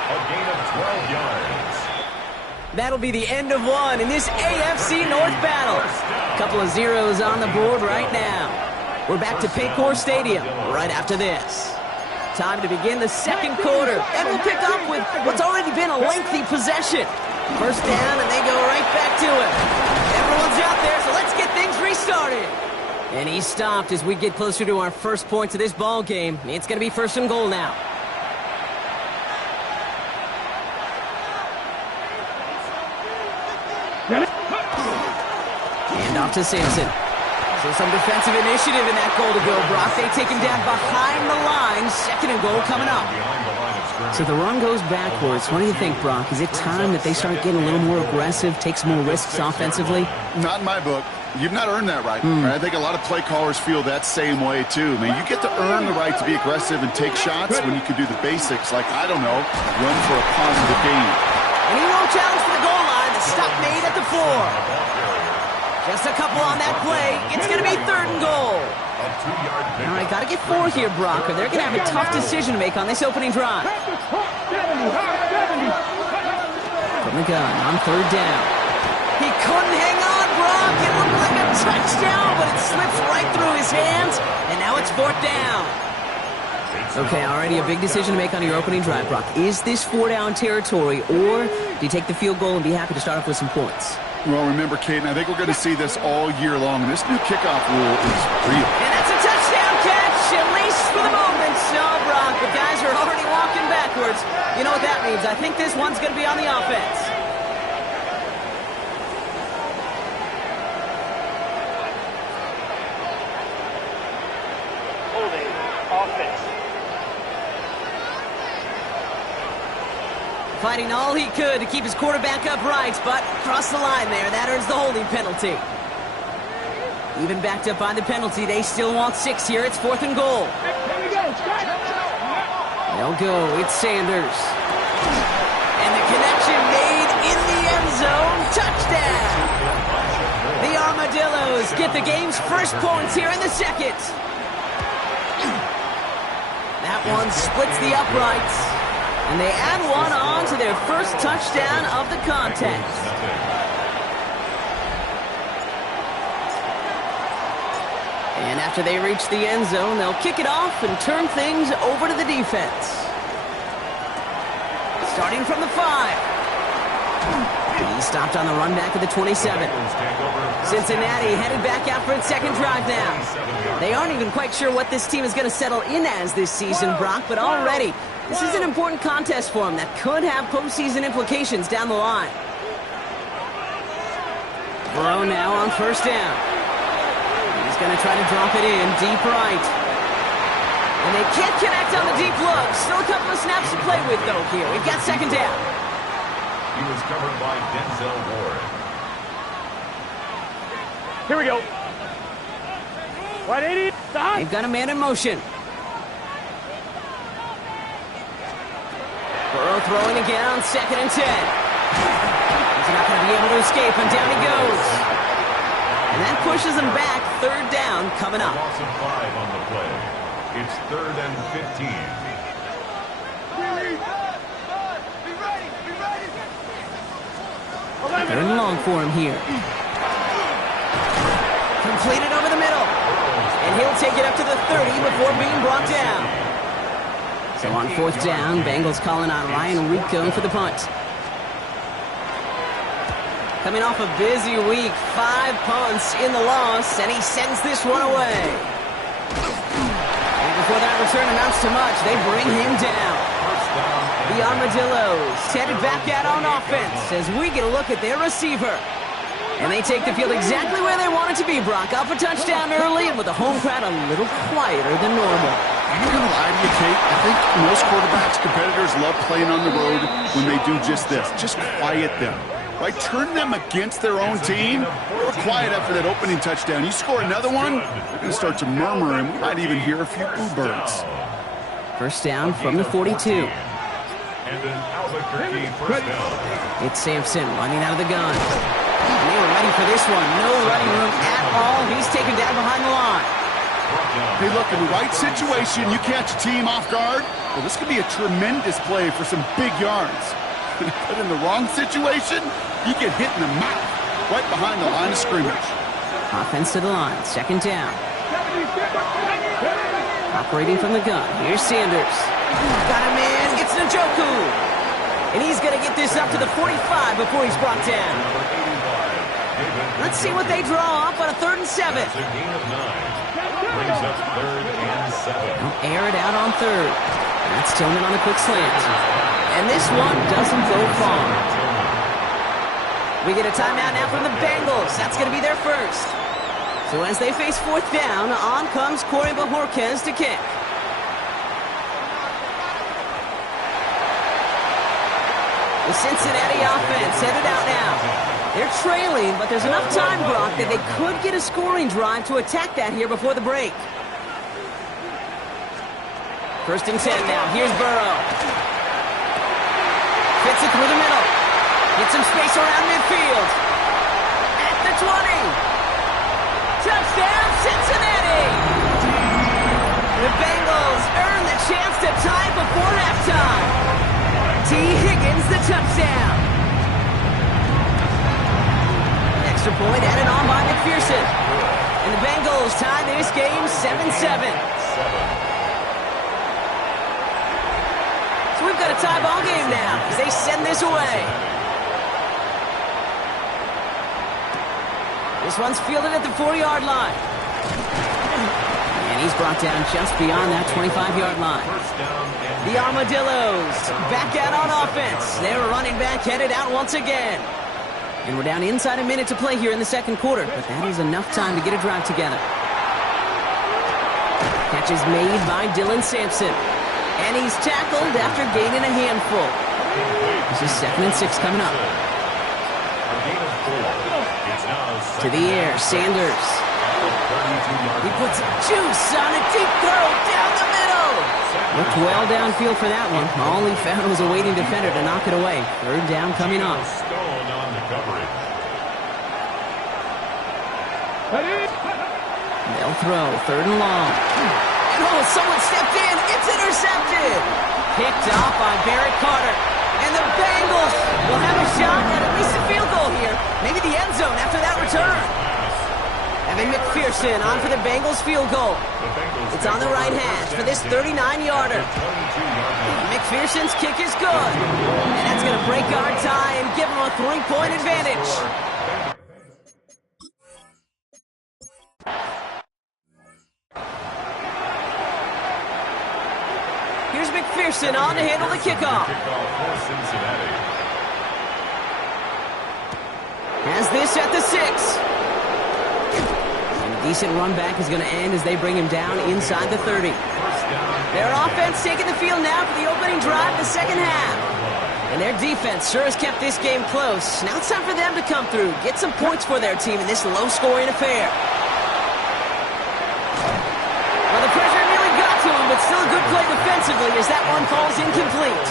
A gain of 12 yards. That'll be the end of one in this AFC North battle. A couple of zeros on the board right now. We're back to Paycor Stadium right after this. Time to begin the second quarter, and we'll pick up with what's already been a lengthy possession. First down, and they go right back to it. Everyone's out there, so let's get things restarted. And he stopped as we get closer to our first points of this ball game. It's going to be 1st and goal now. And off to Sampson. So some defensive initiative in that goal to go, Brock. They take him down behind the line. 2nd and goal coming up. So the run goes backwards. What do you think, Brock? Is it time that they start getting a little more aggressive, take some more risks offensively? Not in my book. You've not earned that right. I think a lot of play callers feel that same way, too. Man, you get to earn the right to be aggressive and take shots when you can do the basics, like, I don't know, run for a positive gain. And he won't challenge for the goal line. The stop made at the 4. Just a couple on that play. It's going to be 3rd and goal. All right, got to get 4 here, Brock, or they're going to have a tough decision to make on this opening drive. From the gun on 3rd down. He couldn't hang on, Brock. It looked like a touchdown, but it slips right through his hands, and now it's 4th down. Okay, already a big decision to make on your opening drive, Brock. Is this 4-down territory, or do you take the field goal and be happy to start off with some points? Well, remember, Kate, and I think we're going to see this all year long. This new kickoff rule is real. And that's a touchdown catch, at least for the moment. No, Brock, the guys are already walking backwards. You know what that means. I think this one's going to be on the offense. Holding. Offense. Fighting all he could to keep his quarterback upright, but crossed the line there. That earns the holding penalty. Even backed up by the penalty, they still want 6 here. It's 4th and goal. They'll go. It's Sanders. And the connection made in the end zone. Touchdown! The Armadillos get the game's first points here in the 2nd. That one splits the uprights. And they add one on to their first touchdown of the contest. And after they reach the end zone, they'll kick it off and turn things over to the defense. Starting from the 5. He stopped on the run back at the 27. Cincinnati headed back out for its 2nd drive now. They aren't even quite sure what this team is going to settle in as this season, Brock, but already this is an important contest for them that could have postseason implications down the line. Burrow now on 1st down. He's going to try to drop it in deep right. And they can't connect on the deep look. Still a couple of snaps to play with, though, here. We've got 2nd down. He was covered by Denzel Ward. Here we go. 180. They've got a man in motion. Burrow throwing again on 2nd and 10. He's not going to be able to escape, and down he goes. And that pushes him back. 3rd down coming up. Loss of 5 on the play. It's 3rd and 15. 3rd and long for him here. Completed over the middle. And he'll take it up to the 30 before being brought down. So on 4th down, Bengals calling on Ryan Rico for the punt. Coming off a busy week, 5 punts in the loss, and he sends this one away. And before that return amounts to much, they bring him down. The Armadillos headed back out on offense as we get a look at their receiver. And they take the field exactly where they want it to be, Brock. Up a touchdown early and with the home crowd a little quieter than normal. I'm not going to lie to you, Kate. I think most quarterbacks, competitors love playing on the road when they do just this. Just quiet them. Right? Turn them against their own team. They were quiet after that opening touchdown. You score another one, they're going to start to murmur, and we might even hear a few boo birds. First down from the 42. And an Albuquerque first down. It's Sampson running out of the gun. And they were ready for this one. No running room at all. He's taken down behind the line. Hey, look, in the right situation, you catch a team off guard. Well, this could be a tremendous play for some big yards. But in the wrong situation, you get hit in the mouth right behind the line of scrimmage. Offense to the line. Second down. Operating from the gun. Here's Sanders. Got him in. It's Njoku. And he's going to get this up to the 45 before he's brought down. Let's see what they draw up on a 3rd and 7. It's a gain of 9. Brings up 3rd and 7. They'll air it out on 3rd. That's Tillman on the quick slant. And this one doesn't go far. We get a timeout now from the Bengals. That's going to be their first. So as they face 4th down, on comes Corey Bajorquez to kick. The Cincinnati offense headed out now. They're trailing, but there's enough time, Brock, that they could get a scoring drive to attack that here before the break. 1st and 10 now. Here's Burrow. Fits it through the middle. Gets some space around midfield. At the 20. Touchdown, Cincinnati! The Bengals earn the chance to tie before halftime. T. Higgins, the touchdown. Extra point added on by McPherson. And the Bengals tie this game 7-7. So we've got a tie ball game now as they send this away. This one's fielded at the 4-yard line. And he's brought down just beyond that 25-yard line. The Armadillos back out on offense. Their running back headed out once again. And we're down inside a minute to play here in the 2nd quarter, but that is enough time to get a drive together. Catch is made by Dylan Sampson. And he's tackled after gaining a handful. This is 2nd and 6 coming up. To the air, Sanders. He puts juice on a deep throw down the middle. Looked well downfield for that one. All he found was a waiting defender to knock it away. 3rd down coming up. They'll throw 3rd and long. Oh, someone stepped in. It's intercepted. Picked off by Barrett Carter. And the Bengals will have a shot at least a field goal here. Maybe the end zone after that return. Evan McPherson on for the Bengals field goal. It's on the right hash for this 39-yarder. McPherson's kick is good. And that's going to break our tie and give them a 3-point advantage. Here's McPherson on to handle the kickoff. Has this at the 6. And a decent run back is going to end as they bring him down inside the 30. Their offense taking the field now for the opening drive of the 2nd half. And their defense sure has kept this game close. Now it's time for them to come through, get some points for their team in this low-scoring affair. Well, the pressure nearly got to him, but still a good play defensively as that one falls incomplete.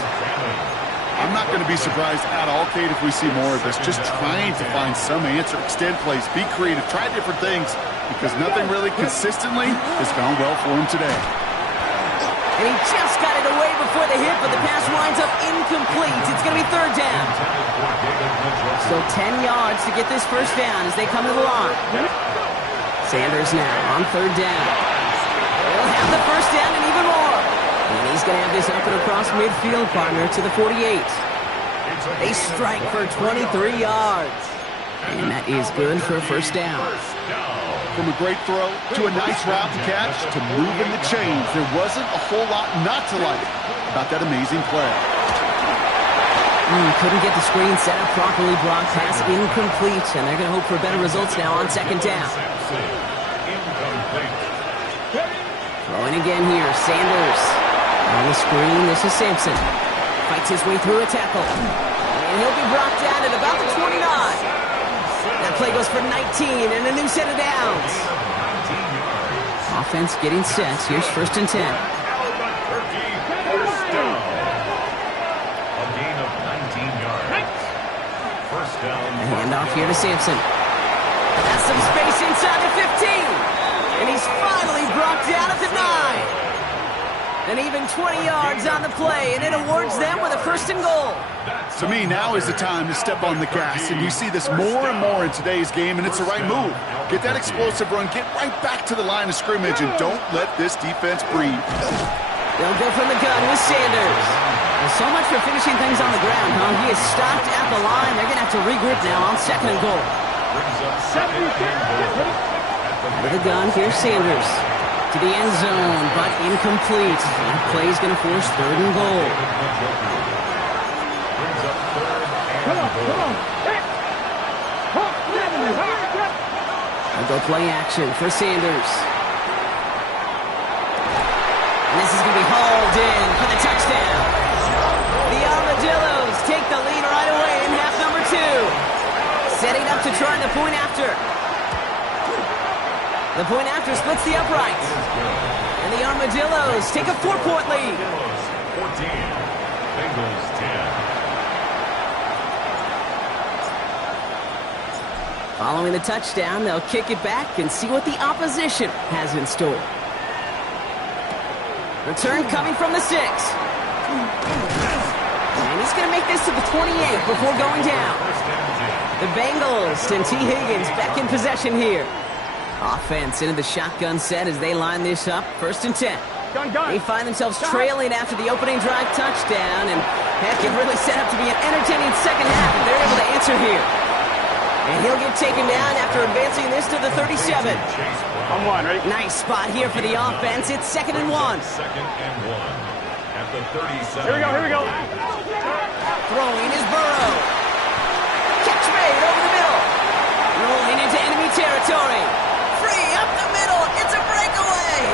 I'm not going to be surprised at all, Kate, if we see more of this. Just trying to find some answer, extend plays, be creative, try different things, because nothing really consistently has gone well for him today. And he just got it away before the hit, but the pass winds up incomplete. It's going to be 3rd down. Still 10 yards to get this first down as they come to the line. Sanders now on 3rd down. They'll have the first down and even more. And he's going to have this up and across midfield, partner, to the 48. They strike for 23 yards. And that is good for a first down. From a great throw to a nice route and catch to moving the chains, there wasn't a whole lot not to like about that amazing play. Couldn't get the screen set up properly. Brock pass incomplete, and they're going to hope for better results now on 2nd down. Throwing Going again here, Sanders. On the screen, this is Sampson. Fights his way through a tackle. And he'll be brought down at about the 29. That play goes for 19 and a new set of downs. Offense getting set. Here's 1st and 10. Albuquerque, first down. A gain of 19 yards. First down. A handoff here to Sampson. Has some space inside the 15. And he's finally brought down at the 9. And even 20 yards on the play, and it awards them with a 1st and goal. To me, now is the time to step on the gas, and you see this more and more in today's game, and it's the right move. Get that explosive run, get right back to the line of scrimmage, and don't let this defense breathe. They'll go from the gun with Sanders. Well, so much for finishing things on the ground, huh? He is stopped at the line. They're going to have to regroup now on 2nd and goal. With the gun, here's Sanders. To the end zone, but incomplete. That play is going to force 3rd and goal. They'll go play action for Sanders. And this is going to be hauled in for the touchdown. The Armadillos take the lead right away in half number 2. Setting up to try the point after. The point after splits the uprights. And the Armadillos take a 4-point lead. 14, Bengals 10. Following the touchdown, they'll kick it back and see what the opposition has in store. Return coming from the 6. And he's going to make this to the 28 before going down. The Bengals and T. Higgins back in possession here. Offense into the shotgun set as they line this up. 1st and 10. They find themselves trailing after the opening drive touchdown, and heck, it really set up to be an entertaining second half. They're able to answer here. And he'll get taken down after advancing this to the 37. On 1, ready? Nice spot here for the offense. It's 2nd and 1. 2nd and 1 at the 37. Here we go. Throwing is Burrow. Catch made over the middle. Rolling into enemy territory. Free up the middle. It's a breakaway.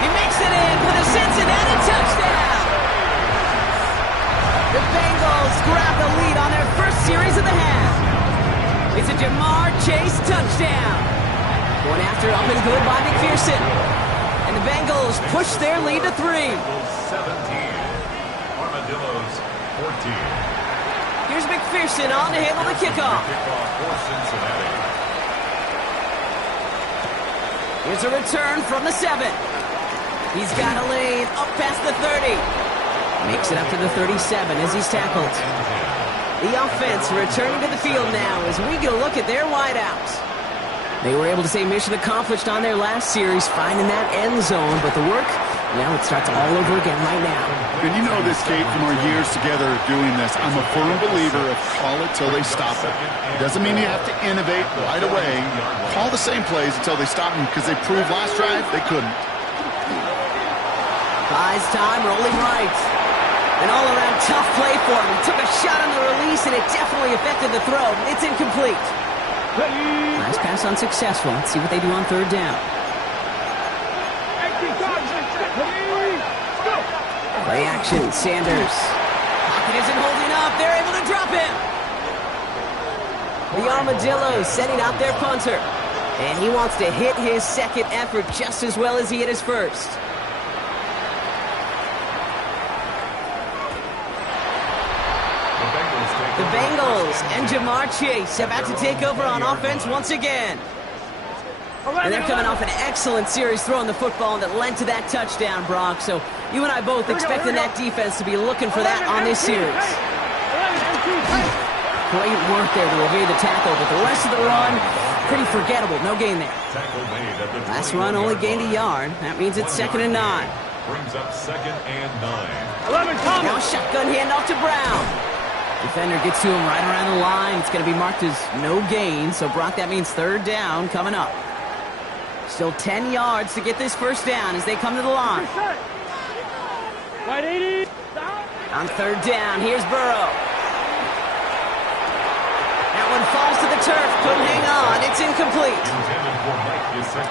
He makes it in for the Cincinnati touchdown. The Bengals grab the lead on their first series of the half. It's a Jamar Chase touchdown. Going after up and good by McPherson. And the Bengals push their lead to 3. 17. Armadillos 14. Here's McPherson on to handle the kickoff. Kickoff for Cincinnati. Here's a return from the 7. He's got a lane up past the 30. Makes it up to the 37 as he's tackled. The offense returning to the field now as we get a look at their wideouts. They were able to say mission accomplished on their last series, finding that end zone, but the work, now it starts all over again right now. And you know this, Kate, from our years together doing this, I'm a firm believer of call it till they stop it. It doesn't mean you have to innovate right away. Call the same plays until they stop them, because they proved last drive they couldn't. Buys time, rolling right. An all-around tough play for him. He took a shot on the release, and it definitely affected the throw. It's incomplete. Nice pass unsuccessful. Let's see what they do on 3rd down. Play action, Sanders. Pocket isn't holding up. They're able to drop him. The Armadillos setting out their punter. And he wants to hit his second effort just as well as he hit his first. The Bengals and Jamar Chase about to take over on offense once again. And they're coming off an excellent series throwing the football that led to that touchdown, Brock. So you and I both expecting that defense to be looking for that on this series. Great work there to evade the tackle, but the rest of the run, pretty forgettable. No gain there. Last run only gained a yard. That means it's 2nd and 9. Brings up 2nd and 9. Now a shotgun handoff to Brown. Defender gets to him right around the line. It's going to be marked as no gain. So, Brock, that means 3rd down coming up. Still 10 yards to get this first down as they come to the line. Right 80. On 3rd down, here's Burrow. That one falls to the turf. Couldn't hang on. It's incomplete.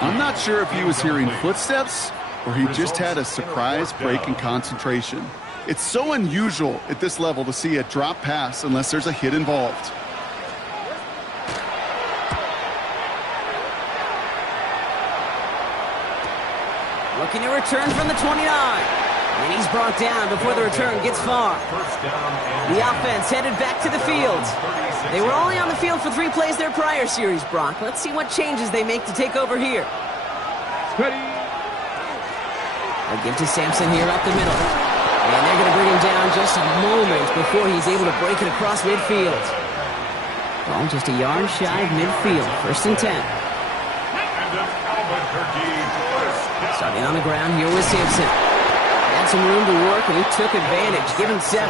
I'm not sure if he was hearing footsteps where he just had a surprise break in concentration. It's so unusual at this level to see a drop pass unless there's a hit involved. Looking to return from the 29. And he's brought down before the return gets far. The offense headed back to the field. They were only on the field for 3 plays their prior series, Brock. Let's see what changes they make to take over here. They'll give to Sampson here up the middle. And they're going to bring him down just a moment before he's able to break it across midfield. Ball just a yard shy of midfield. 1st and 10. Starting on the ground here with Sampson. Had some room to work, and he took advantage. Give him 7.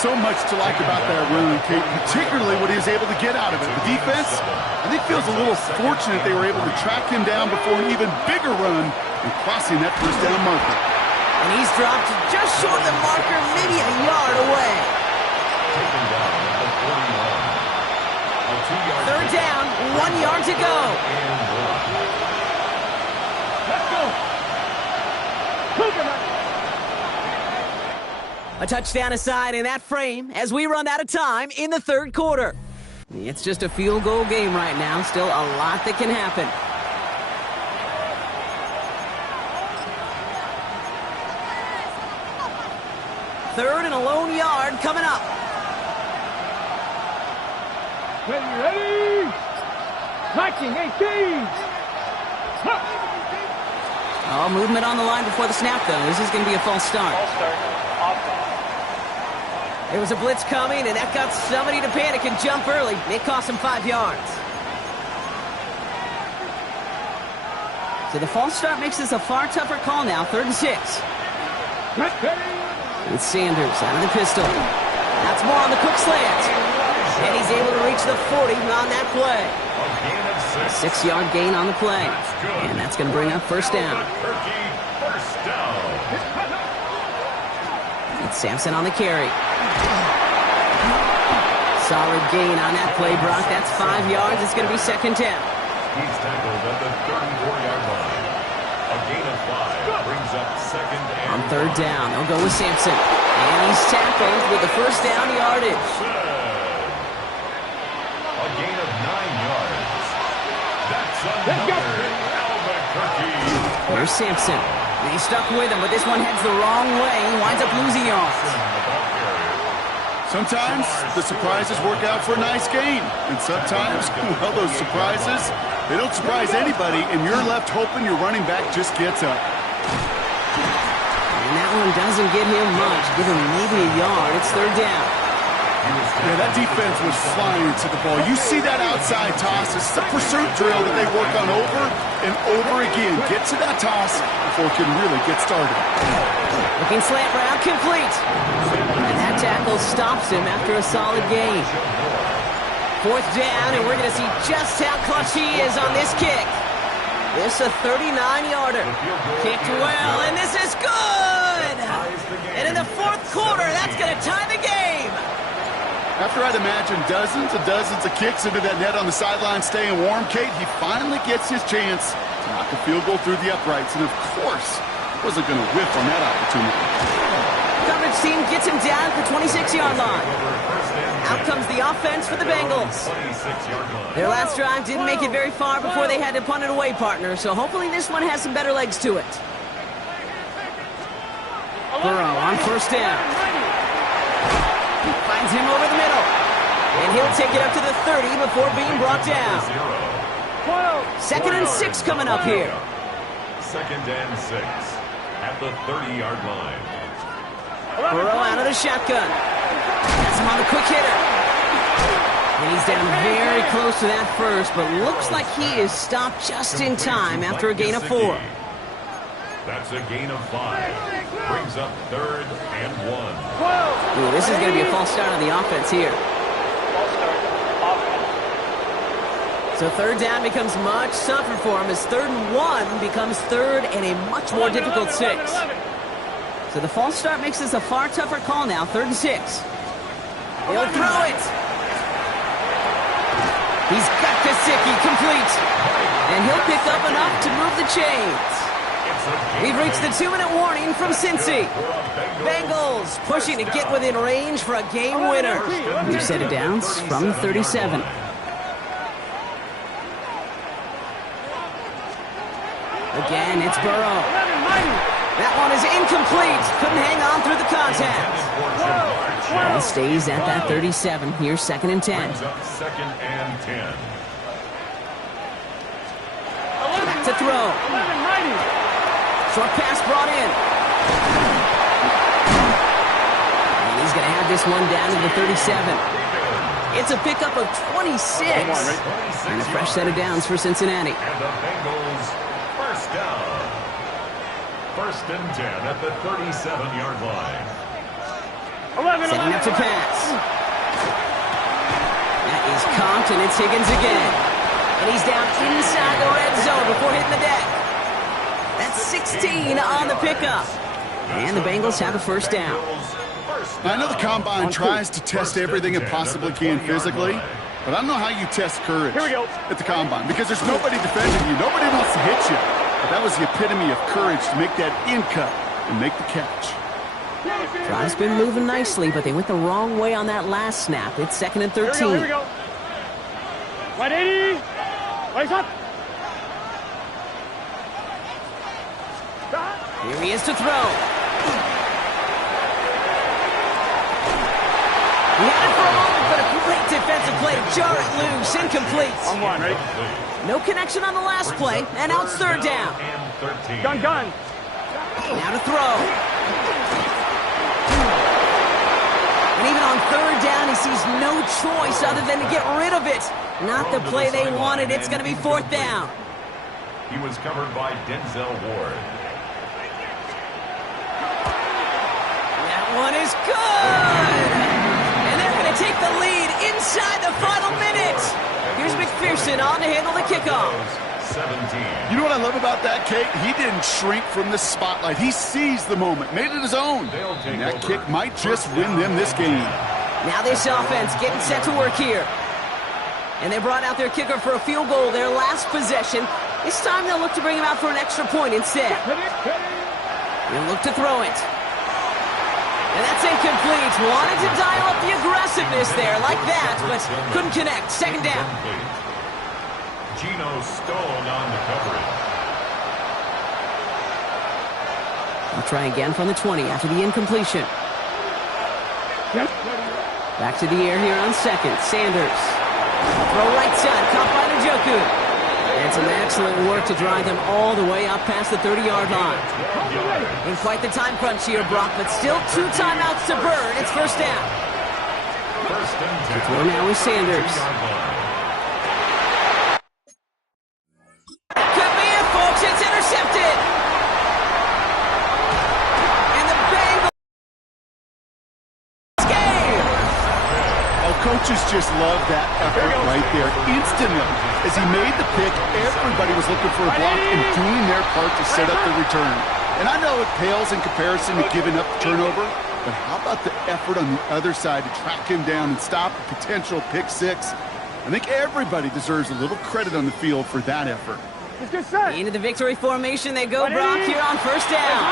So much to like about that run, Kate, particularly what he was able to get out of it. The defense, I think, feels a little fortunate they were able to track him down before an even bigger run and crossing that 1st down marker. And he's dropped just short of the marker, maybe a yard away. 3rd down, 1 yard to go. Let's go. A touchdown aside in that frame as we run out of time in the 3rd quarter. It's just a field goal game right now. Still a lot that can happen. Third and a lone yard coming up. Ready? Marching 18. Oh, movement on the line before the snap, though. This is going to be a false start. False start. Offense. There was a blitz coming, and that got somebody to panic and jump early. It cost him 5 yards. So the false start makes this a far tougher call now. 3rd and 6. It's Sanders out of the pistol. That's more on the Cook slant. And he's able to reach the 40 on that play. A 6-yard gain on the play. And that's going to bring up 1st down. It's Sampson on the carry. Solid gain on that play, Brock. That's 5 yards. It's going to be 2nd down. He's tackled at the 34-yard line. A gain of 5 brings up 2nd and on 3rd down, they'll go with Sampson. And he's tackled with the 1st down yardage. A gain of 9 yards. That's another Albuquerque. Here's Sampson. And he's stuck with him, but this one heads the wrong way. He winds up losing yards. Sometimes the surprises work out for a nice gain. And sometimes, well, those surprises, they don't surprise anybody, and you're left hoping your running back just gets up. And that one doesn't get him much. Give him maybe a yard. It's 3rd down. Yeah, that defense was flying into the ball. You see that outside toss. It's a pursuit drill that they work on over and over again. Get to that toss before it can really get started. Looking slant route, complete. And that tackle stops him after a solid gain. 4th down, and we're going to see just how clutch he is on this kick. This is a 39-yarder. Kicked well, and this is good! And in the 4th quarter, that's going to tie the game. After I'd imagine dozens and dozens of kicks into that net on the sideline staying warm, Kate, he finally gets his chance to knock a field goal through the uprights. And, of course, wasn't going to whiff on that opportunity. Coverage team gets him down at the 26-yard line. Out comes the offense for the Bengals. Their last drive didn't make it very far before they had to punt it away, partner, so hopefully this one has some better legs to it. Burrow on 1st down. Finds him over the middle. And he'll take it up to the 30 before being brought down. 2nd and 6 coming up here. 2nd and 6 at the 30-yard line. Burrow out of the shotgun. That's him on the quick hitter. And he's down very close to that first, but looks like he is stopped just in time after a gain of 4. That's a gain of 5. Brings up 3rd and 1. Ooh, this is going to be a false start on the offense here. False start. Offense. So 3rd down becomes much tougher for him as 3rd and 1 becomes 3rd and a much more difficult 6. So the false start makes this a far tougher call now. 3rd and 6. He'll throw it. He's got Gesicki complete. And he'll pick up enough to move the chains. We've reached the 2-minute warning from Cincy. Bengals pushing to get within range for a game winner. New set of downs from the 37. Again, it's Burrow. That one is incomplete. Couldn't hang on through the contact. Ball stays at that 37. Here's 2nd and 10. Second and 10. Back to throw. Short pass brought in. And he's going to have this one down to the 37. It's a pickup of 26. And a fresh set of downs for Cincinnati. And the Bengals first down. 1st and 10 at the 37-yard line. Setting up to pass. That is comped, and it's Higgins again. And he's down inside the red zone before hitting the deck. That's 16 on the pickup. And the Bengals have a first down. I know the Combine tries to test everything it possibly can physically, but I don't know how you test courage at the Combine because there's nobody defending you. Nobody wants to hit you. But that was the epitome of courage to make that in cut and make the catch. Drive's been moving nicely, but they went the wrong way on that last snap. It's 2nd and 13. Here we go. 180. Lights up. Here he is to throw. He had it for a moment, but a great defensive play to jar it loose. Incomplete. On one, right? No connection on the last play, and now it's 3rd down. Gun. Now to throw. And even on 3rd down, he sees no choice other than to get rid of it. Not the play they wanted. It's going to be 4th down. He was covered by Denzel Ward. That one is good. And they're going to take the lead inside the final minute. Here's McPherson on to handle the kickoff. 17. You know what I love about that, Kate? He didn't shrink from the spotlight. He seized the moment, made it his own. And that kick might just win them this game. Now this offense getting set to work here. And they brought out their kicker for a field goal their last possession. This time they'll look to bring him out for an extra point instead. He'll look to throw it. And that's incomplete. Wanted to dial up the aggressiveness there like that, but couldn't connect. 2nd down. Geno Stone on the coverage. I'll try again from the 20 after the incompletion. Back to the air here on 2nd. Sanders. Throw right side, caught by Njoku. And some excellent work to drive them all the way up past the 30-yard line. In quite the time crunch here, Brock, but still 2 timeouts to burn. It's 1st down. The throw now is Sanders. Could be it, folks. It's intercepted. And the Bengals game. Oh, coaches just love that effort right there. Instantly, as he made the pick, everybody was looking for a block and doing their part to set up the return. And I know it pales in comparison to giving up the turnover, but how about the effort on the other side to track him down and stop a potential pick six? I think everybody deserves a little credit on the field for that effort. Into the victory formation they go, Brock, here on 1st down.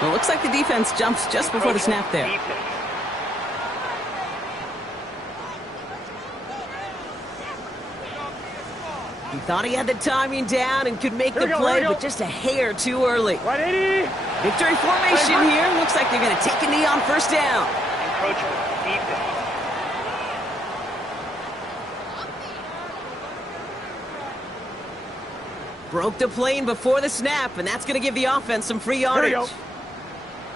Well, it looks like the defense jumps just before the snap there. He thought he had the timing down and could make the play, but just a hair too early. 180. Victory formation here. Looks like they're going to take a knee on 1st down. Encroachment defense. Broke the plane before the snap, and that's going to give the offense some free yardage.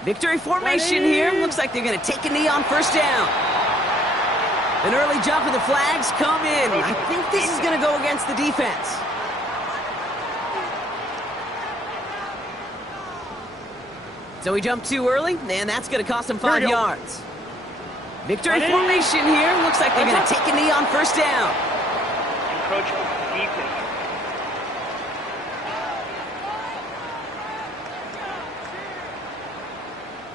Victory formation here. Looks like they're going to take a knee on 1st down. An early jump and the flags come in. I think this is going to go against the defense. So he jumped too early, and that's going to cost him 5 yards. Victory formation here. Looks like they're going to take a knee on 1st down. Encroachment defense.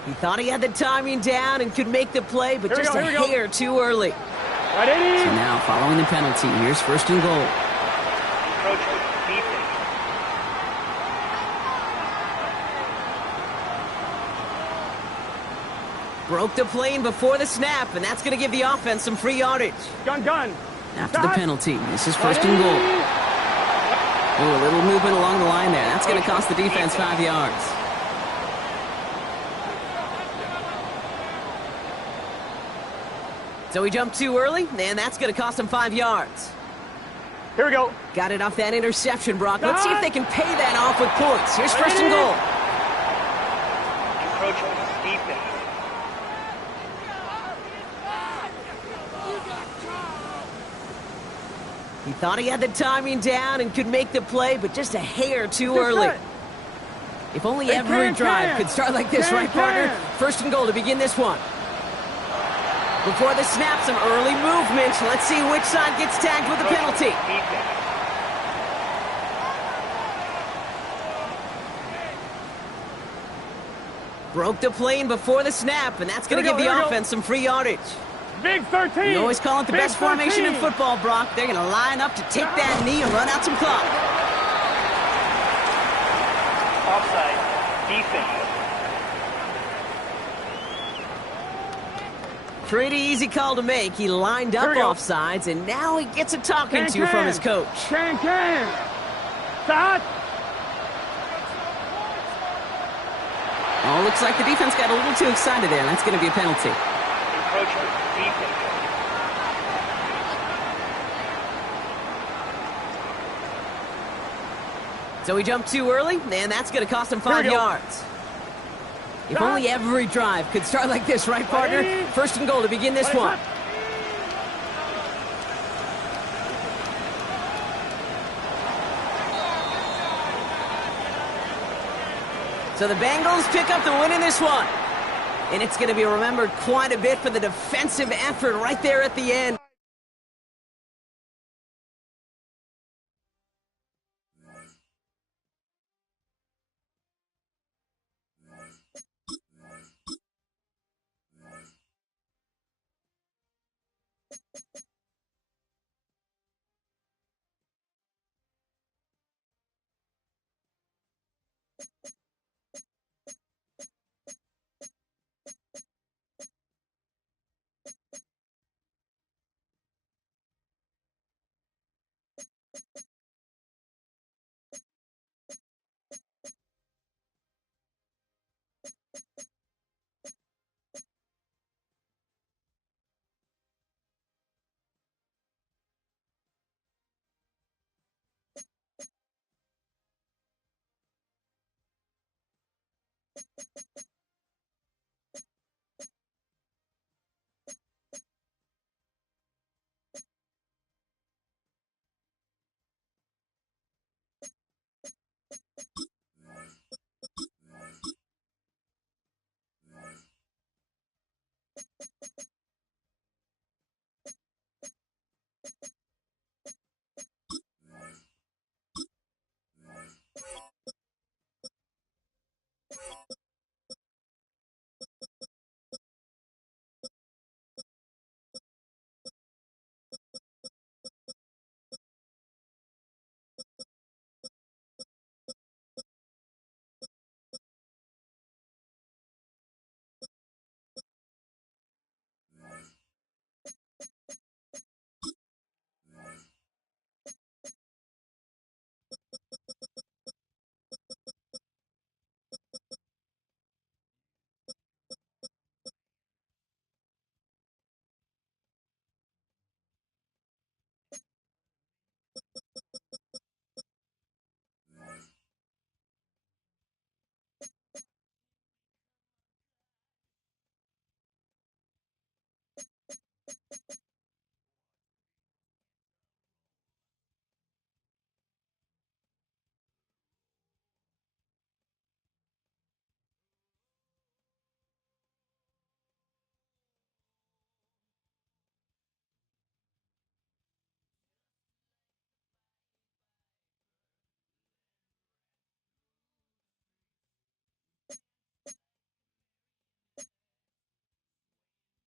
He thought he had the timing down and could make the play, but just a hair too early. So now, following the penalty, here's 1st and goal. Encroachment defense. Broke the plane before the snap, and that's going to give the offense some free yardage. Gun. After the penalty, this is first and goal. Oh, a little movement along the line there. That's going to cost the defense 5 yards. So he jumped too early, and that's going to cost him 5 yards. Here we go. Got it off that interception, Brock. Let's see if they can pay that off with points. Here's first and goal. Encroachment defense. He thought he had the timing down and could make the play, but just a hair too early. If only every drive could start like this, right, partner? First and goal to begin this one. Before the snap, some early movement. Let's see which side gets tagged with the penalty. Broke the plane before the snap, and that's going to give the offense some free yardage. Big 13. You always call it the best formation in football, Brock. They're going to line up to take that knee and run out some clock. Offside defense. Pretty easy call to make. He lined up offsides, and now he gets a talking to from his coach. Can. Stop. Oh, looks like the defense got a little too excited there. That's going to be a penalty. Encroachment defense. So he jumped too early, and that's going to cost him 5 yards. If only every drive could start like this, right, partner? First and goal to begin this one. So the Bengals pick up the win in this one. And it's going to be remembered quite a bit for the defensive effort right there at the end.